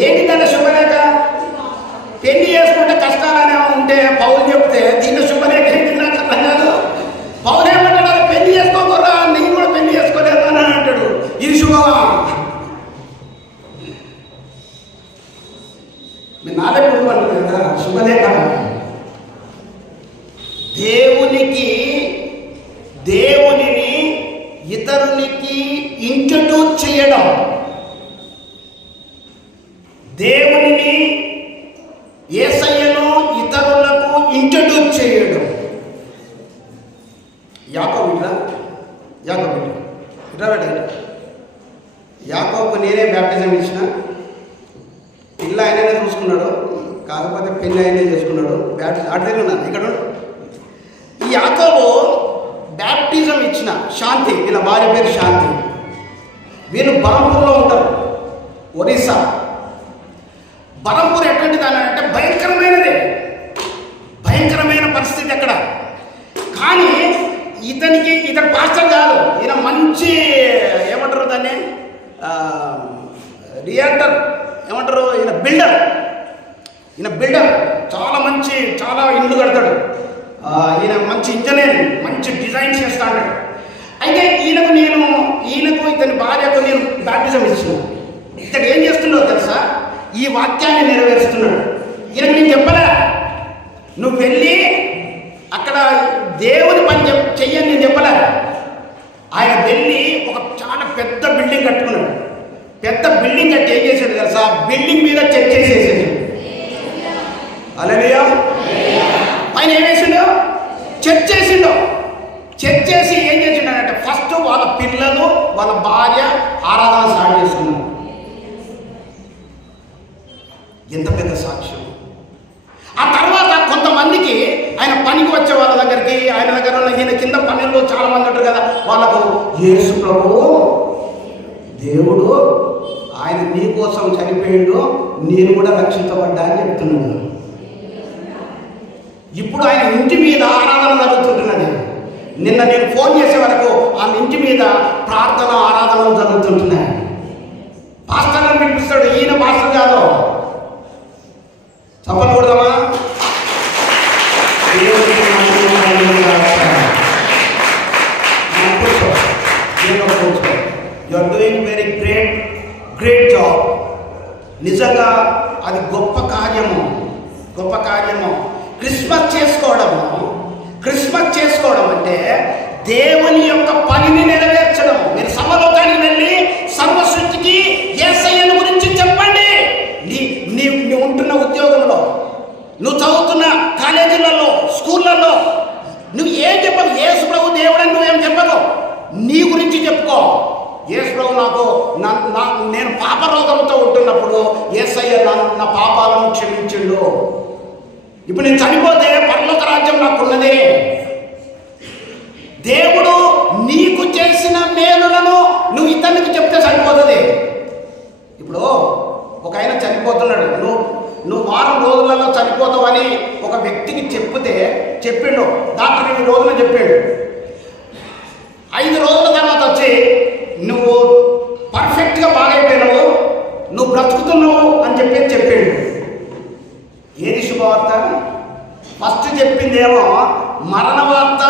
ఏంటిదంటే శుభలేఖ? పెళ్లి చేసుకుంటే కష్టాలనే ఉంటే పౌలు చెప్తే దీన్ని శుభలేఖ ఏంటి నాకు అర్థం కాదు. పౌలు ఏమంటాడు? పెళ్లి చేసుకోకూడదా, నేను కూడా పెళ్లి చేసుకోలేదు అని అంటాడు. ఇది శుభమా? మీరు నాలుగు అంటారు కదా శుభలేఖ. దేవునిని ఇతరునికి ఇంట్రడ్యూస్ చేయడం, దేవునిని యేసయ్యను ఇతరులకు ఇంట్రడ్యూస్ చేయడం. యాకోబు నేనే బ్యాప్టిజం ఇచ్చిన. పిల్ల ఆయననే చూసుకున్నాడు, కాకపోతే పెళ్ళి ఆయనే చేసుకున్నాడు. అటు ఉన్నాను ఇక్కడ. ఈ యాకోబు బ్యాప్టిజం ఇచ్చిన శాంతి, వీళ్ళ భార్య పేరు శాంతి. వీళ్ళు బరంపూర్లో ఉంటారు, ఒరిస్సా. బరంపూర్ ఎటువంటిది అని అంటే భయంకరమైన పరిస్థితి అక్కడ. కానీ ఇతను పాస్టర్ కాదు, ఈయన మంచి ఏమంటారు దాన్ని, రియాక్టర్ ఏమంటారు, ఈయన బిల్డర్. చాలా ఇల్లు కడతాడు. ఈయన మంచి ఇంజనీరింగ్, మంచి డిజైన్ చేస్తాడు. అయితే ఈయనకు ఇతని భార్యకు నేను బ్యాప్టిజం ఇచ్చిన. ఇతడు ఏం చేస్తున్నాడో తెలుసా? ఈ వాక్యాన్ని నెరవేరుస్తున్నాడు. ఈయనకు నేను చెప్పలే, నువ్వు వెళ్ళి అక్కడ దేవుని పని చెయ్యని నేను చెప్పలే. ఆయన వెళ్ళి ఒక చాలా పెద్ద బిల్డింగ్ కట్టుకున్నాడు. పెద్ద బిల్డింగ్ కట్టి ఏం చేశాడు తెలుసా? బిల్డింగ్ మీద చెక్ చేసేసాడు. హల్లెలూయా. పైన ఏం వేసిండు? చెక్ చేసి ఏం చేసిండే ఫస్ట్ వాళ్ళ పిల్లలు వాళ్ళ భార్య ఆరాధన స్టార్ట్ చేసుకున్నారు. ఎంత పెద్ద సాక్ష్యం! ఆ తర్వాత కొంతమందికి ఆయన పనికి వచ్చే వాళ్ళ దగ్గరికి, ఆయన దగ్గర ఉన్న ఈయన కింద పనుల్లో చాలా మంది ఉంటారు కదా, వాళ్ళకు యేసు ప్రభువు దేవుడు ఆయన నీ కోసం చనిపోయిండు, నేను కూడా రక్షించబడ్డా అని చెప్తున్నాడు. ఇప్పుడు ఆయన ఇంటి మీద ఆరాధన జరుగుతుంటున్నది. నిన్న నేను ఫోన్ చేసే వరకు ఆ ఇంటి మీద ప్రార్థన ఆరాధనలు జరుగుతుంటున్నాయి. పాస్టర్ అని పిలిపిస్తాడు, ఈయన పాస్టర్ కాదు. చెప్పకూడదమ్మా? You are doing very great job. నిజంగా అది గొప్ప కార్యము. క్రిస్మస్ చేసుకోవడం అంటే దేవుని యొక్క పనిని నెరవేర్చడం. మీరు సర్వలోకానికి వెళ్ళి సర్వ సృష్టికి యేసయ్యను గురించి చెప్పండి. నువ్వు ఉంటున్న ఉద్యోగంలో, నువ్వు చదువుతున్న కాలేజీలలో, స్కూళ్ళల్లో నువ్వు ఏం చెప్పకు. యేసు ప్రభు దేవుడని నువ్వేం చెప్పకు, నీ గురించి చెప్పుకో. యేసు ప్రభు నేను పాప రోగంతో ఉంటున్నప్పుడు యేసయ్య నా పాపాలను క్షమించిండు. ఇప్పుడు నేను చనిపోతే పరలోక రాజ్యం నాకున్నది. దేవుడు నీకు చేసిన మేలులను నువ్వు ఇతరులకు చెప్తే సరిపోతుంది. ఇప్పుడు ఒక ఆయన చనిపోతున్నాడు, నువ్వు వారం రోజులలో చనిపోతావని ఒక వ్యక్తికి చెప్పిండు డాక్టర్. 2 రోజులు చెప్పాడు. 5 రోజుల తర్వాత వచ్చి నువ్వు పర్ఫెక్ట్గా బాగైపోయినావు, నువ్వు బ్రతుకుతున్నావు అని చెప్పాడు. ఏది శుభవార్త? ఫస్ట్ చెప్పిందేమో మరణ వార్త,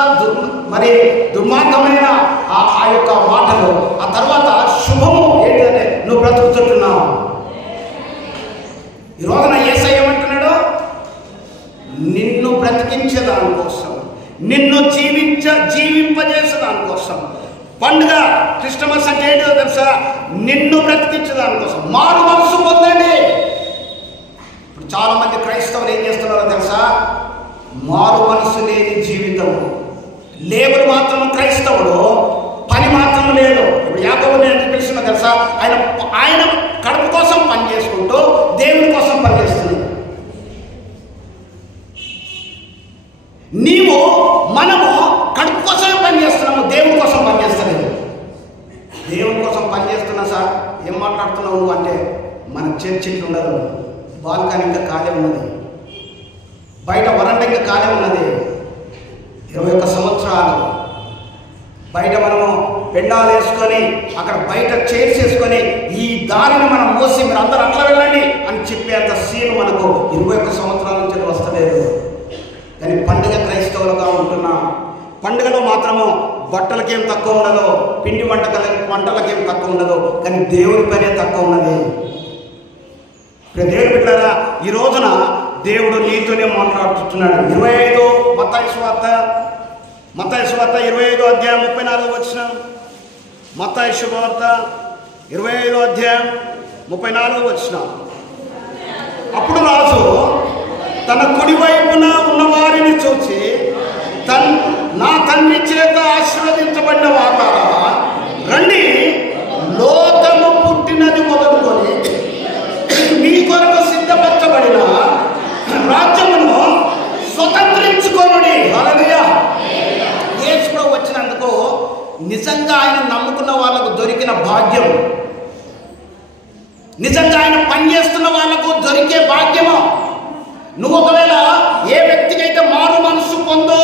మరి దుర్మార్గమైన ఆ యొక్క మాటలు. ఆ తర్వాత శుభము ఏంటంటే నువ్వు బ్రతుకుతుంటున్నావు. ఈ రోజున యేసయ్య ఏమంటున్నాడు? నిన్ను బ్రతికించే దానికోసం, నిన్ను జీవింపజేసే దానికోసం. పండుగ క్రిస్టమస్ అంటే ఏంటో తెలుసా? నిన్ను బ్రతికించే దానికోసం. మారు మనసు పొందండి. ఇప్పుడు చాలామంది క్రైస్తవులు ఏం చేస్తున్నారో తెలుసా? మారు మనసు లేని జీవితం. లేబర్ మాత్రం క్రైస్తవుడు, పని మాత్రం లేదు. ఇప్పుడు యాకోబుని ఎందుకు పిలుస్తున్నా తెలుసా? ఆయన కడుపు కోసం పని చేసుకుంటూ దేవుని కోసం పని చేస్తున్నాడు. మనము కడుపు కోసమే పని చేస్తున్నాము, దేవుని కోసం పని చేస్తలేదు. దేవుని కోసం పని చేస్తున్నా సార్, ఏం మాట్లాడుతున్నావు నువ్వు అంటే, మన చర్చి ఉండదు, బాల్కనీ ఇంకా ఖాళీ ఉన్నది, బయట వరండా ఇంకా ఖాళీ ఉన్నది. 21 సంవత్సరాలు బయట మనము పెండాలు వేసుకొని అక్కడ బయట చైర్స్ వేసుకొని ఈ దారిని మనం మోసి మీరు అందరూ అట్లా వెళ్ళండి అని చెప్పేంత సీన్ మనకు 21 సంవత్సరాల నుంచి వస్తలేదు. కానీ పండుగ క్రైస్తవులుగా ఉంటున్నా, పండుగలో మాత్రము బట్టలకేం తక్కువ ఉండదు, పిండి వంటలకేం తక్కువ ఉండదు, కానీ దేవుని పనే తక్కువ ఉన్నది. దేవుని బిడ్డలారా, ఈ రోజున దేవుడు నీతోనే మాట్లాడుతున్నాడు. 25 మత్తయి సువార్త 25 అధ్యాయం 34 వచనం. మత్తయి శుభవార్త 25 అధ్యాయం 34 వచనం. అప్పుడు రాజు తన కుడివైపున ఉన్నవారిని చూచి, నా తండ్రి చేత ఆశీర్వదించబడిన వారులారా, రండి, లోకము పుట్టినది మొదలుకొని మీ కొరకు సిద్ధపరచబడిన రాజ్యమును స్వతంత్రించుకోనుడి. హల్లెలూయా. యేసు కూడా వచ్చినందుకు నిజంగా ఆయన నమ్ముకున్న వాళ్ళకు దొరికిన భాగ్యం, నిజంగా ఆయన పనిచేస్తున్న వాళ్ళకు దొరికే భాగ్యము. నువ్వు ఒకవేళ ఏ వ్యక్తికైతే మారు మనసు పొందో,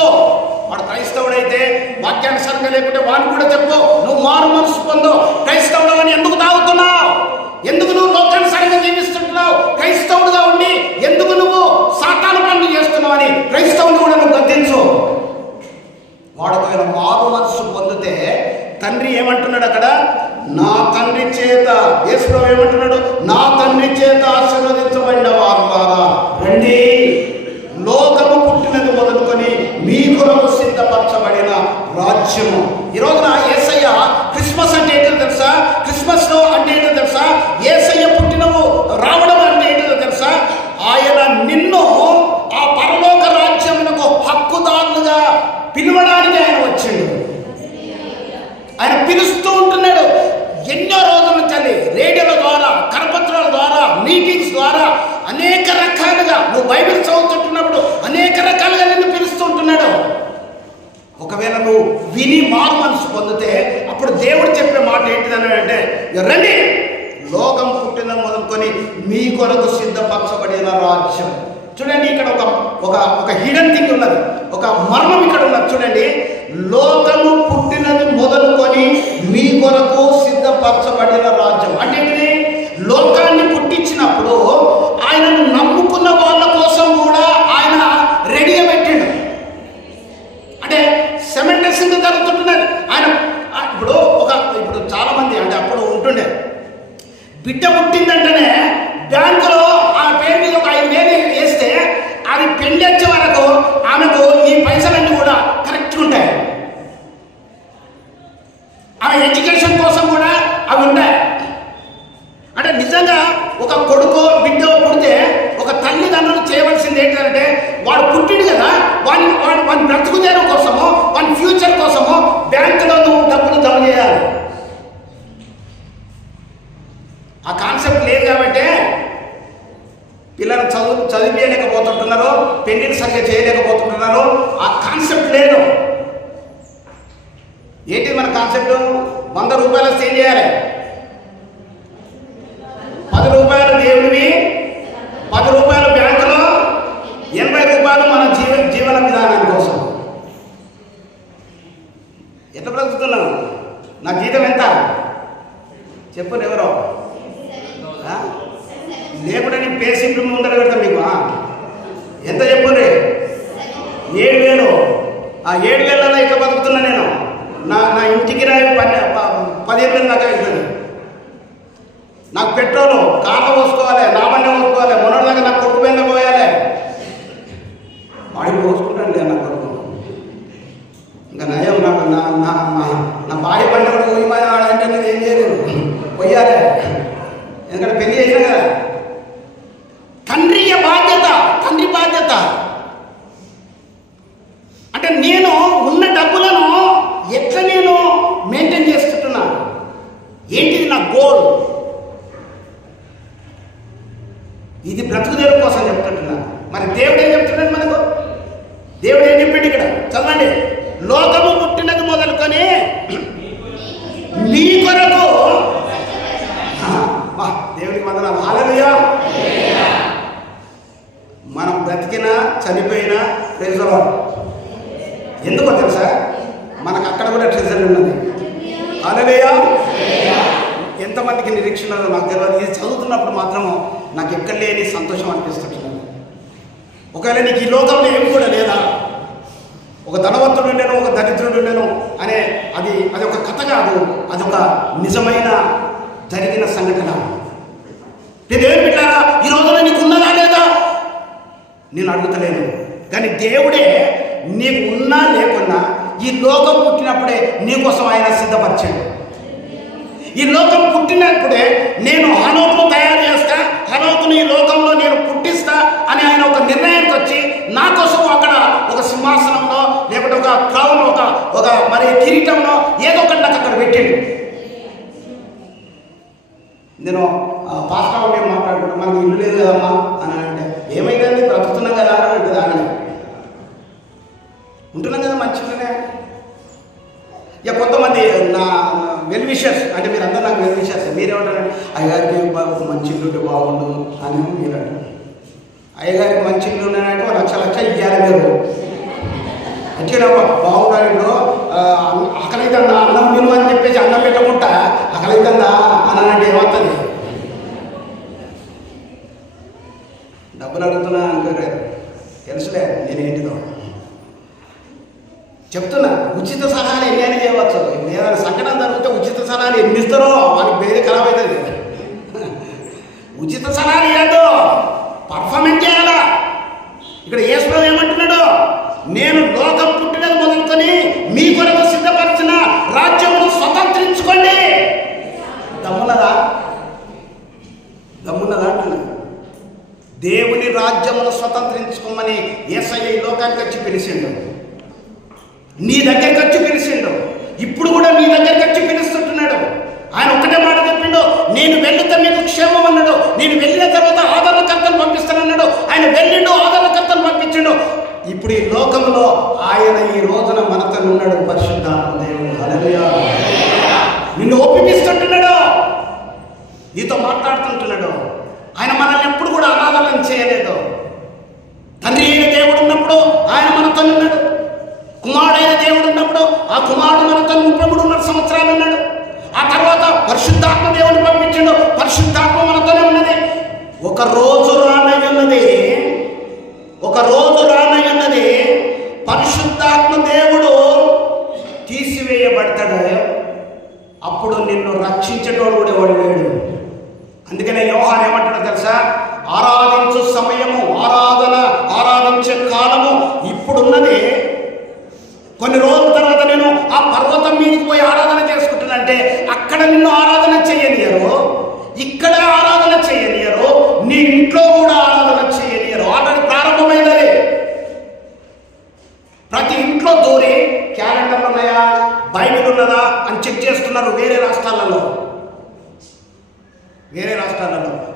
వాడు క్రైస్తవుడైతే వాక్యానుసారంగా లేకుంటే వాడిని కూడా చెప్పు, నువ్వు మారు మనసు పొందో. క్రైస్తవుడు అని ఎందుకు తాగుతున్నావు? ఎందుకు నువ్వు లోకానుసారంగా జీవిస్తుంటున్నావు? క్రైస్తవుడుగా ఉండి ఎందుకు నువ్వు సాతాను పనులు చేస్తున్నావు అని క్రైస్తవుని కూడా నువ్వు గద్దించు. వాడు ఒకవేళ మారు మనసు పొందితే తండ్రి ఏమంటున్నాడు అక్కడ? నా తండ్రి చేత, యేసుప్రభువు ఏమంటున్నాడు? నా తండ్రి చేత ఆశీర్వదించబడిన వారులారా, రండి, లోకము పుట్టినది మొదలుకొని మీ కొరకు సిద్ధపరచబడిన రాజ్యము. ఈ రోజున యేసయ్య క్రిస్మస్ అంటే ఏంటో తెలుసా? క్రిస్మస్ లో అంటే ఏంటో తెలుసా? యేసయ్య పుట్టినవు రావడం అంటే ఏంటో తెలుసా? ఆయన నిన్ను ఆ పరలోక రాజ్యమునకు హక్కుదారులుగా పిలవడానికి ఆయన వచ్చిండు. ఆయన పిలుస్తూ ఉంటున్నాడు. ఎన్నో రోజుల నుంచి రేడియోల ద్వారా, కరపత్రాల ద్వారా, మీటింగ్స్ ద్వారా అనేక రకాలుగా నువ్వు బైబిల్ చదువుతుంటున్నప్పుడు అనేక రకాలుగా నిన్ను పిలుస్తూ ఉంటున్నాడు. ఒకవేళ నువ్వు విని మారు మనసు పొందితే అప్పుడు దేవుడు చెప్పే మాట ఏంటిదని అంటే, రండి, లోకం పుట్టిన మొదలుకొని మీ కొరకు సిద్ధపరచబడిన రాజ్యం. చూడండి, ఇక్కడ ఒక హిడెన్ థింగ్ ఉన్నది, ఒక మర్మం ఇక్కడ ఉన్నది. చూడండి, లోకము పుట్టినది మొదలుకొని మీ కొరకు సిద్ధపరచబడిన రాజ్యం అంటే ఏంటిది? లోకాన్ని పుట్టించినప్పుడు ఆయనను నమ్ముకున్న వాళ్ళ కోసం కూడా ఆయన రెడీగా పెట్టిండు. అంటే సెమెంటెసింగ్ జరుగుతుంటున్నది. ఆయన ఇప్పుడు చాలా మంది అంటే అప్పుడు ఉంటుండే, బిడ్డ పుట్టిందంటేనే బ్యాంకులో ఆ పేరు మీద ఒక 5,000 వేస్తే అది పెళ్లి వచ్చే వరకు ఆమెకు ఈ పైసలన్నీ కూడా కరెక్ట్గా ఉంటాయి. ఆమె ఎడ్యుకేషన్ కోసం కూడా అవి ఉంటాయి. అంటే నిజంగా ఒక కొడుకో బిడ్డ పుడితే ఒక తల్లిదండ్రులు చేయవలసింది ఏంటంటే, వాడు పుట్టిండు కదా, వాడి బ్రతుకుదేరు కోసమో వాడి ఫ్యూచర్ కోసమో బ్యాంకులో నువ్వు డబ్బులు జమ చేయాలి. ఆ కాన్సెప్ట్ లేదు కాబట్టి పిల్లలు చదివేయలేకపోతుంటున్నారు, పెళ్లిని సరిగ్గా చేయలేకపోతుంటున్నారు. ఆ కాన్సెప్ట్ లేదు. ఏంటి మన కాన్సెప్ట్? 100 రూపాయలు సేవ్ చేయాలి, 10 రూపాయలు దేవుడివి, 10 రూపాయలు బ్యాంకులో, 80 రూపాయలు మన జీవన విధానం కోసం. ఎట్లా బ్రతుకుతున్నాను? నా జీతం ఎంత చెప్పు. ఎవరో లేకుండా నేను పే స్లిప్ ముందర పెడతాను మీకు. ఎంత చెప్పుండ్రి? 7,000. ఆ 7,000 ఎట్లా బతుకుతున్నా నేను? నా ఇంటికి రాయి 15,000 దాకా అవుతుంది. నాకు పెట్రోలు కార్లో పోసుకోవాలి, నా బండి పోసుకోవాలి, మొన్న ఇది బ్రతుకుదేరు కోసం చెప్తుంటున్నాను. మరి దేవుడు ఏం చెప్తున్నాడు మనకు? దేవుడు ఏం చెప్పిండు ఇక్కడ? చదవండి. లోకము పుట్టినది మొదలుకొని మీ కొరకు, దేవుడికి వందనాలు, హల్లెలూయా. మనం బ్రతికినా చనిపోయినా ప్రైజ్ ది లార్డ్. ఎందుకో తెలుసా? మనకు అక్కడ కూడా ట్రెజర్ ఉన్నది. హల్లెలూయా. ఎంతమందికి నిరీక్షణ నాకు తెలియదు. ఇది చదువుతున్నప్పుడు మాత్రము నాకు ఎక్కడ లేని సంతోషం అనిపిస్తుంటున్నాను. ఒకవేళ నీకు ఈ లోకంలో ఏమి కూడా లేదా, ఒక ధనవంతుడు ఉండేను, ఒక దరిద్రుడు ఉండేను అనే అది ఒక కథ కాదు, అది ఒక నిజమైన జరిగిన సంఘటన. నేను ఏమి పెట్టారా ఈ రోజున నీకు ఉన్నదా లేదా నేను అడుగుతలేను. కానీ దేవుడే నీకు ఉన్నా లేకున్నా ఈ లోకం పుట్టినప్పుడే నీకోసం ఆయన సిద్ధపరిచాడు. ఈ లోకం పుట్టినప్పుడే నేను హనోకును తయారు చేస్తా, హనోకును ఈ లోకంలో నేను పుట్టిస్తా అని ఆయన ఒక నిర్ణయానికి వచ్చి నా కోసం అక్కడ ఒక సింహాసనంలో లేకపోతే ఒక క్రౌన్ ఒక మరి కిరీటంలో ఏదో ఒకటి నాకు అక్కడ పెట్టిండు. నేను పాస్టర్ మేము మాట్లాడుకుంటాం, మనకి ఇల్లు లేదు కదమ్మా అని అంటే, ఏమైందండి బ్రతుకుతున్నాం కదా అని అంటే, ఆమె ఉంటున్నాం కదా మంచిగానే. ఇక కొంతమంది నా వెల్ విషర్స్ అంటే మీరు అందరూ నాకు వెల్ విషర్స్, మీరేమంటారంటే అయ్యగారికి ఒక మంచి ఇల్లు ఉంటే బాగుండు అని మీరు అంటారు. అయ్యగారికి మంచి ఇల్లు ఉన్నాయంటే లక్ష ఇవ్వాలి మీరు మంచిగా బాగుండాలి. ఇప్పుడు ఆకలితందా అన్నం విలువ అని చెప్పేసి అన్నం పెట్టకుండా ఆకలితందా అని అంటే ఏమవుతుంది? డబ్బులు అడుగుతున్నా అనుకోలేదు, తెలుసులే నేనేంటిదో చెప్తున్నా. ఉచిత సలహాలు ఎన్ని అని చేయవచ్చు. ఏదైనా సంఘటన జరిగితే ఉచిత సలహాలు ఎన్ని ఇస్తారో వాళ్ళకి వేరే ఖరాబ్ అవుతుంది. ఉచిత సలహాలు ఇవ్వద్దు, పర్ఫార్మెన్స్ చేయాలా. ఇక్కడ యేసు ఏమంటున్నాడు? నేను లోకం పుట్టినది మొదలుకొని మీ కొరకు సిద్ధపరిచిన రాజ్యమును స్వతంత్రించుకోండి. దమ్మున్నదా అంటున్నా. దేవుని రాజ్యమును స్వతంత్రించుకోమని యేసయ్య ఈ లోకానికి వచ్చి పిలిచిండు, నీ దగ్గరికి వచ్చి పిలిచిండు. ఇప్పుడు కూడా నీ దగ్గరికి వచ్చి పిలుస్తుంటున్నాడు. ఆయన ఒక్కటే మాట చెప్పిండు, నేను వెళ్తే మీకు క్షేమం అన్నాడు. నేను వెళ్ళిన తర్వాత ఆదరణకర్తను పంపిస్తానన్నాడు. ఆయన వెళ్ళిండు, ఆదరణకర్తను పంపించిండు. ఇప్పుడు ఈ లోకంలో ఆయన ఈ రోజున మనతో ఉన్నాడు. పరిశుద్ధాత్మ దేవుడు, హల్లెలూయా. నిన్ను ఒప్పిస్తుంటున్నాడు, నీతో మాట్లాడుతుంటున్నాడు. ఆయన మనల్ని ఎప్పుడు కూడా అనాథలను చేయలేదు. తండ్రి అయిన దేవుడు ఉన్నప్పుడు ఆయన మనతో ఉన్నాడు. కుమారుడైన దేవుడు ఉన్నప్పుడు ఆ కుమారుడు మనతో 33 సంవత్సరాలు ఉన్నాడు. ఆ తర్వాత పరిశుద్ధాత్మ దేవుని పంపించిండు. పరిశుద్ధాత్మ మనతోనే ఉన్నది. ఒక రోజు రానయ్యున్నది పరిశుద్ధాత్మ దేవుడు తీసివేయబడతాడు. అప్పుడు నిన్ను రక్షించేటోడు కూడా ఎవడు లేడు. అందుకనే యోహాను ఏమంటాడో తెలుసా? ఆరాధించు సమయము, ఆరాధించే కాలము ఇప్పుడున్నది. కొన్ని రోజుల తర్వాత నేను ఆ పర్వతం మీదకి పోయి ఆరాధన చేసుకుంటానంటే అక్కడ నిన్ను ఆరాధన చేయనియరు, ఇక్కడ ఆరాధన చేయనియరు, నీ ఇంట్లో కూడా ఆరాధన చేయనియరు. ఆల్రెడీ ప్రారంభమైనది. ప్రతి ఇంట్లో దూరి క్యాలెండర్లు ఉన్నాయా, బైబిల్ ఉన్నదా అని చెక్ చేస్తున్నారు వేరే రాష్ట్రాలలో.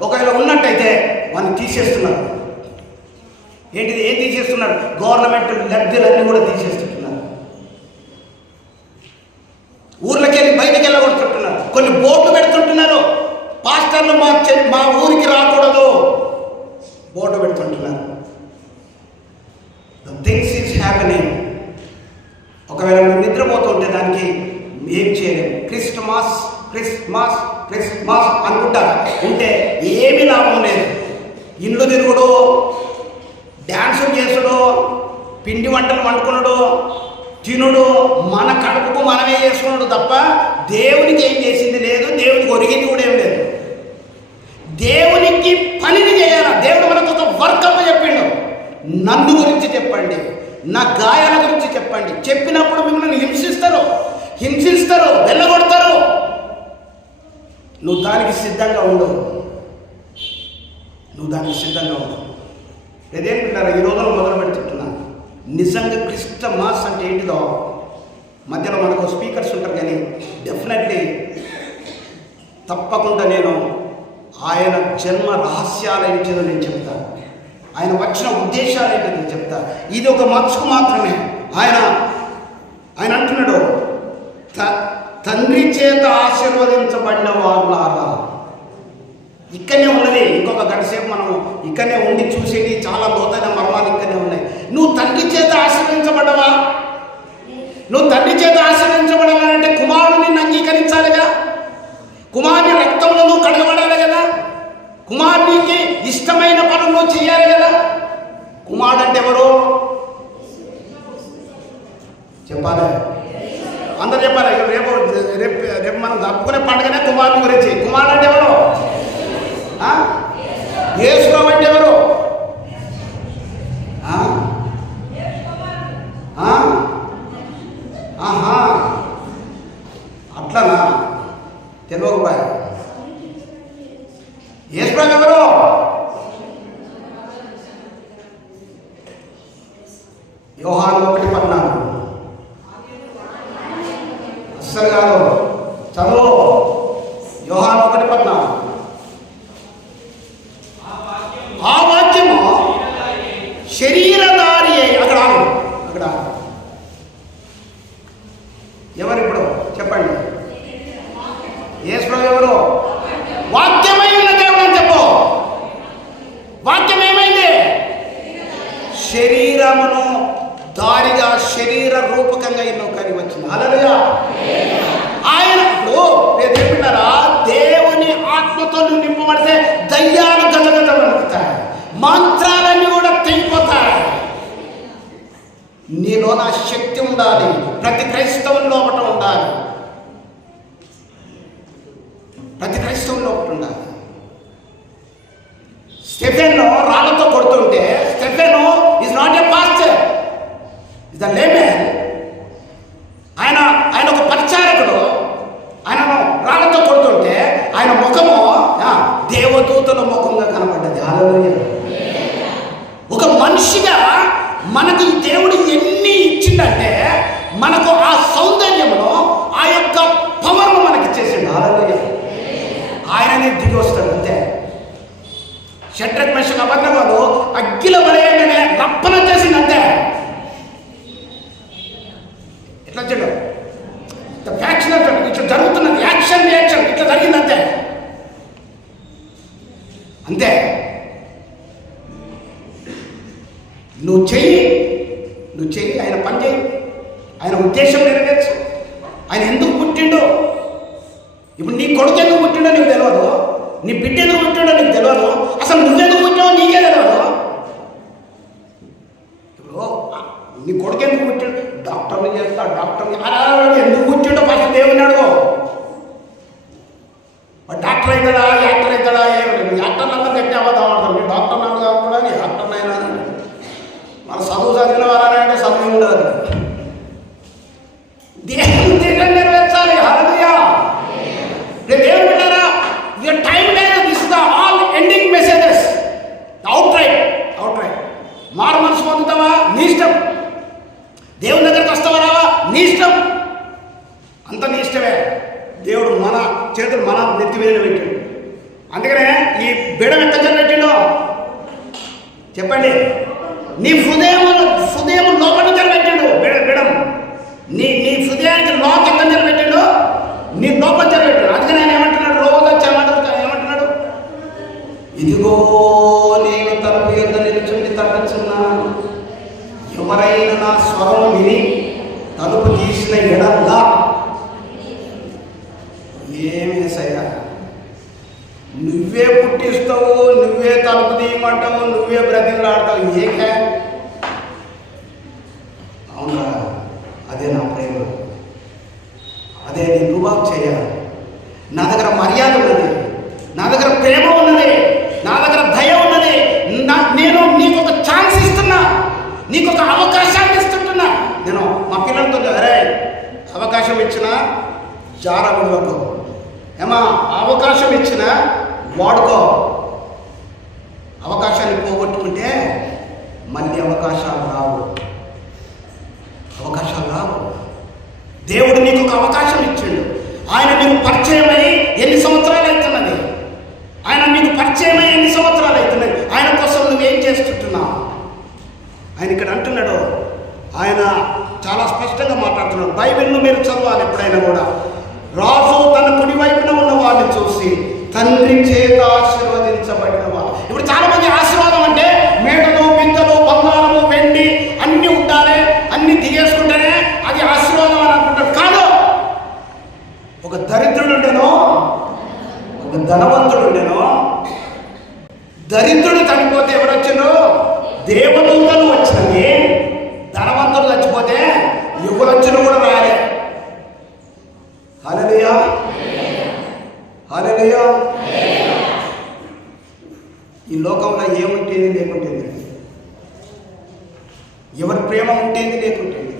ఒకవేళ ఉన్నట్టయితే వాళ్ళు తీసేస్తున్నారు. ఏం తీసేస్తున్నారు? గవర్నమెంట్ లబ్ధులన్నీ కూడా తీసేస్తున్నారు. ఊర్లకి వెళ్ళి బయటకు వెళ్ళగొడుతుంటున్నారు. కొన్ని బోర్డులు పెడుతుంటున్నారు. పాస్టర్లు మా ఊరికి రాకూడదు బోర్డు పెడుతుంటున్నారు. The things is happening. ఒకవేళ నువ్వు నిద్రపోతుంటే దానికి ఏం చేయలేము. క్రిస్మస్ అనుకుంటా ఉంటే ఏమీ లాభం లేదు. ఇండ్లు తిరుగుడు, డ్యాన్సులు చేసుడు, పిండి వంటలు వండుకున్నాడు, తినుడు, మన కడుపుకు మనమే చేసుకున్నాడు తప్ప దేవునికి ఏం చేసింది లేదు. దేవునికి ఒరిగింది కూడా ఏం లేదు. దేవునికి పనిని చేయాలి. దేవుడు మనకు ఒక వర్క్ అప్ప చెప్పిండు. నన్ను గురించి చెప్పండి, నా గాయాల గురించి చెప్పండి. చెప్పినప్పుడు మిమ్మల్ని హింసిస్తారు, వెళ్ళగొడతారు. నువ్వు దానికి సిద్ధంగా ఉండు. ఇదేంటున్నారా? ఈ రోజున మొదలు పెడుతుంటున్నా. నిజంగా క్రిస్టమస్ అంటే ఏంటిదో మధ్యలో మనకు స్పీకర్స్ ఉంటారు. కానీ డెఫినెట్లీ తప్పకుండా నేను ఆయన జన్మ రహస్యాలు ఏంటిదో నేను చెప్తా, ఆయన వచ్చిన ఉద్దేశాలు ఏంటో నేను చెప్తా. ఇది ఒక మచ్చుకు మాత్రమే. ఆయన అంటున్నాడు, తండ్రి చేత ఆశీర్వదించబడిన వారులారా. ఇక్కడనే ఉన్నది. ఇంకొక గంటసేపు మనం ఇక్కడనే ఉండి చూసేది చాలా లోతైన మర్మాలు ఇక్కడనే ఉన్నాయి. నువ్వు తండ్రి చేత ఆశీర్వదించబడ్డవా? నువ్వు తండ్రి చేత ఆశీర్వదించబడాలంటే కుమారుడు నిన్ను అంగీకరించాలిగా. కుమారుని రక్తంలో నువ్వు కడగబడాలి కదా. కుమారునికి ఇష్టమైన పనులు నువ్వు చేయాలి కదా. కుమారుడు అంటే ఎవరు చెప్పాలి? అందరు చెప్పాలి. రేపు రేపు రేపు మనం జరుపుకునే పండుగనే కుమారుని గురించి. కుమారుడు అంటే ఎవరు? యేసురావు అంటే ఎవరు? ఆహా, అట్లనా? తెలియకపోయా. యేసురావు ఎవరు? యోహాను 1:14. అస్సలు కాదు, చదువు. యోహాను 1:14. ఆ వాక్యము శరీరధారి అయి అక్కడ ఎవరు ఇప్పుడు చెప్పండి? యేసు ఎవరు? వాక్యమై ఉన్న దేవుడు అని చెప్పు. వాక్యం ఏమైంది? శరీరమును దారిగా శరీర రూపకంగా ఎన్నో కానీ వచ్చింది. హల్లెలూయా. ఆయన ఇప్పుడు నేను చెప్పినారా, దేవుని ఆత్మతో నువ్వు నింపబడితే దయ్యాలు గజగజ వణుకుతాయి, మంత్రాలన్నీ కూడా తెగిపోతాయి. నీలో నా శక్తి ఉండాలి. ప్రతి క్రైస్తవుల్లో ఒకటి ఉండాలి. ప్రతి క్రైస్తవుల్లో ఒకటి ఉండాలి. స్టెఫెను రాళ్లతో కొడుతుంటే, Stephen is not a pastor, is the laymen. ఆయన ఒక పరిచారకుడు. ఆయనను రాళ్లతో కొడుతుంటే ఆయన ముఖము దేవదూతల ముఖంగా కనబడ్డది. హల్లెలూయా. ఒక మనిషిగా మనకు ఈ దేవుడు ఎన్ని ఇచ్చిందంటే, మనకు ఆ సౌందర్యమును, ఆ యొక్క పవర్ను మనకి ఇచ్చేసిండు. హల్లెలూయా. ఆయననే దిగి వస్తాడు అంతే. షడ్రక్ మెషక్ అబద్ధగాలు అగ్గిల వలయంగానే రప్పన చేసింది అంతే. ఎట్లా చెడు ఫ్యాక్షన్ అంటాడు, ఇట్లా జరుగుతున్నది. యాక్షన్ రియాక్షన్ ఇట్లా జరిగింది అంతే. అంతే. నువ్వు చెయ్యి, ఆయన పని చేయి, ఆయన ఉద్దేశం నెరవేర్చు. ఆయన ఎందుకు పుట్టిండో, ఇప్పుడు నీ కొడుకు ఎందుకు పుట్టిండో నీకు తెలియదు, నీ బిడ్డ ఎందుకు పుట్టిండో నీకు తెలియదు, అసలు నువ్వెందుకు పుట్టావో నీకే తెలియదు. ఇప్పుడు నీ కొడుకు ఎందుకు పుట్టిండు, డాక్టర్ని చేస్తా, డాక్టర్ని ఎందుకు పుట్టిండో ఫస్ట్ దేవుని అడుగు. డాక్టర్ అవుతాడా, యాక్టర్ అవుతాడా? యాక్టర్లు అందరూ కట్టి అవ్వదాం అంటారు. మీరు డాక్టర్ నాకు కాకుండా యాక్టర్ అయినా మన చదువు చదివిన వాళ్ళంటే చదువు ఉండదు. దేవుని ఉద్దేశం నెరవేర్చాలి. హల్లెలూయా. దేవుడు పెట్టారా, ఇక టైం లేదు. This is the all ending messages. Out right మారు మనసు పొందుతావా నీ ఇష్టం, దేవుని దగ్గరికి వస్తావా రావా నీ ఇష్టం, అంత నీ ఇష్టమే. దేవుడు మన చేతులు మన నెత్తి మీద పెట్టాడు. అందుకనే ఈ బిడం ఎంత జరగట్టిండో చెప్పండి. నీ హృదయం లోపల జరగట్టాడు బిడం. నీ హృదయానికి లోకి ఎంత జరగట్టాడు, నీ లోపల జరగట్టాడు. అందుకని ఆయన ఏమంటున్నాడు, రోజు ఏమంటున్నాడు, ఇదిగో నేను తలుపు యొద్ద నిలుచుండి తట్టుచున్నాను, ఎవరైనా నా స్వరం విని తలుపు తీసిన ఎడల్లా. ఏమేసయ్యా, నువ్వే పుట్టిస్తావు, నువ్వే తలుపు తీయమంటావు, నువ్వే బ్రతిమలాడతావు. ఏకే? అవునా? అదే నా ప్రేమ, అదే నేను రుబాబు చేయాలి. నా దగ్గర మర్యాద ఉన్నది, నా దగ్గర ప్రేమ ఉన్నది, నా దగ్గర దయ ఉన్నది. నేను నీకు ఒక ఛాన్స్ ఇస్తున్నా, నీకు ఒక అవకాశాన్ని ఇస్తుంటున్నా. నేను మా పిల్లలతో అరే అవకాశం ఇచ్చిన జార విలువకు, ఏమా అవకాశం ఇచ్చిన వాడుకో. అవకాశాన్ని పోగొట్టుకుంటే మళ్ళీ అవకాశాలు రావు. దేవుడు నీకు ఒక అవకాశం ఇచ్చాడు. ఆయన నీకు పరిచయం అయ్యి ఎన్ని సంవత్సరాలు అవుతున్నది, ఆయన బైబిల్ను మీరు చదవాలి ఎప్పుడైనా కూడా. రాజు తన కుడి వైపున ఉన్న వారిని చూసి తండ్రి చేత ఆశీర్వదించబడిన వారు. ఇప్పుడు చాలా మంది ఆశీర్వాదం అంటే మేడలు, బిందెలు, బంగారము, వెండి అన్నీ ఉండాలి, అన్నీ దిగేసుకుంటేనే అది ఆశీర్వాదం అని అనుకుంటారు. కాదు. ఒక దరిద్రుడు ఉండేనో, ఒక ధనవంతుడు ఉండేనో. దరిద్రుడు చనిపోతే ఎవరు వచ్చిండ్రు? దేవదూతలు వచ్చినవి. ధనవంతుడు చచ్చిపోతే ఎవరు వచ్చిన కూడా రాలే. హల్లెలూయా, హల్లెలూయా. ఈ లోకంలో ఏముంటేది లేకుంటేది, ఎవరి ప్రేమ ఉంటేది లేకుంటేది.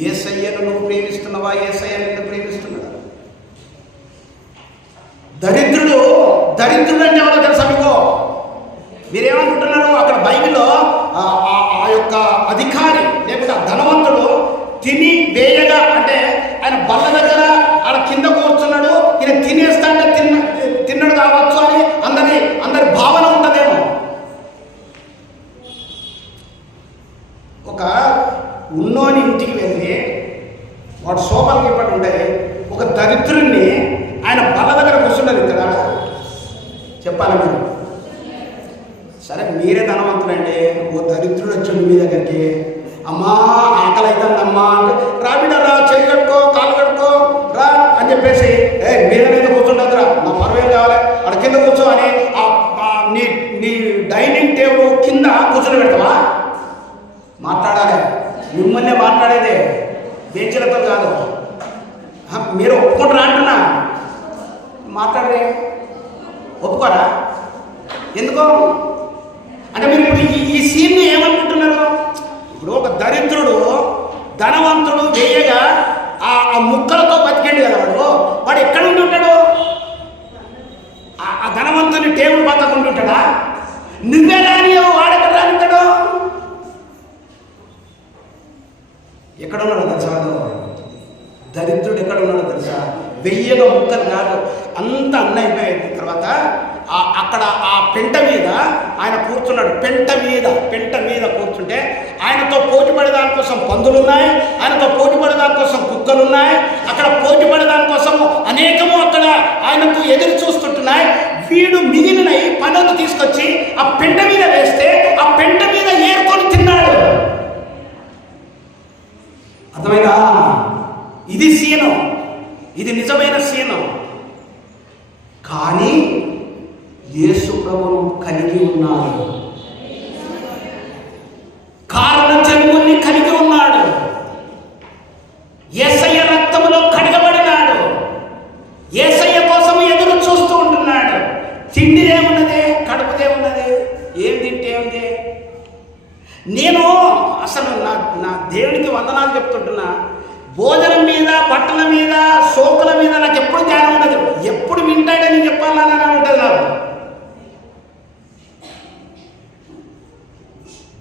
యేసయ్యను నువ్వు ప్రేమిస్తున్నావా? యేసయ్య నిన్ను ప్రేమిస్తున్నాడా? దరిద్రుడు అంటే ఎవరో తెలుసా మీకు? మీరేమనుకుంటున్నారు? అక్కడ బైబిల్లో ఆ యొక్క అధికారి లేకపోతే ఆ ధనవంతుడు తిని వేయగా, అంటే ఆయన బల్ల దగ్గర ఆడ కింద కూర్చున్నాడు, ఈయన తినేస్తా అంటే తిన్నడు కావచ్చు అని అందరి భావన ఉంటుందేమో. ఒక ఉన్నోని ఇంటికి వెళ్ళి వాడు సోఫాలకి ఇప్పటి ఉంటే ఒక దరిద్రుడిని ఆయన బల్ల దగ్గర కూర్చున్నారు. ఇక్కడ చెప్పాలి మీరు. సరే మీరే ధనవంతులండి, ఓ దరిద్రుడు వచ్చిండు మీ దగ్గరికి. అమ్మా ఆకలి అవుతుందమ్మా అంటే రాబిడరా, చెయ్యి కట్టుకో, కాలు కట్టుకో రా అని చెప్పేసి మీద మీద కూర్చుంటుందిరా, నా పర్వేం కావాలి అక్కడ కింద కూర్చో అని నీ డైనింగ్ టేబుల్ కింద కూర్చొని పెడతావా? మాట్లాడాలి, మిమ్మల్ని మాట్లాడేదే, బేంచలతో కాదు. మీరు ఒప్పుకుంటారా అంటున్నా? మాట్లాడరే, ఒప్పుకోరా? ఎందుకో అంటే మీరు ఇప్పుడు ఈ సీన్ని ఏమనుకుంటున్నారు? ఇప్పుడు ఒక దరిద్రుడు ధనవంతుడు వేయగా ఆ ముక్కలతో బతికేండి కదా వాడు ఎక్కడ ఉండి ఉంటాడు? ఆ ధనవంతుని టేబుల్ పక్కకు ఉండి ఉంటాడా? నువ్వే రాని వాడెక్కడ రానిస్తాడు? ఎక్కడ ఉన్నాడు తెలుసా? దరిద్రుడు ఎక్కడ ఉన్నాడో తెలుసా? వెయ్యగా ముక్కలు కాదు, అంత అన్న అయిపోయిన తర్వాత అక్కడ ఆ పెంట మీద ఆయన కూర్చున్నాడు. పెంట మీద కూర్చుంటే ఆయనతో పోటీ పడేదాని కోసం పందులున్నాయి, ఆయనతో పోటీ పడేదాని కోసం కుక్కలున్నాయి, అక్కడ పోటీ పడేదాని కోసం అనేకము అక్కడ ఆయనకు ఎదురు చూస్తుంటున్నాయి. వీడు మిగిలిన పనులు తీసుకొచ్చి ఆ పెంట మీద వేస్తే ఆ పెంట మీద ఏరుకొని తిన్నాడు. అర్థమైందా? ఇది సీను, ఇది నిజమైన సీను. కానీ యేసు ప్రభువును కలిగి ఉన్నాడు, కారణ జన్ముల్ని కలిగి ఉన్నాడు, యేసయ్య రక్తములో కడగబడినాడు, యేసయ్య కోసం ఎదురు చూస్తూ ఉంటున్నాడు. తిండి ఏమున్నది, కడుపుదేమున్నది, ఏం తింటే ఏమిటి? నేను అసలు నా దేవునికి వందనాలు చెప్తుంటున్నా. భోజనం మీద, బట్టల మీద, సోకుల మీద నాకు ఎప్పుడు ధ్యానం ఉండదు. ఎప్పుడు వింటాడని చెప్పాలని ఉంటుంది నాకు.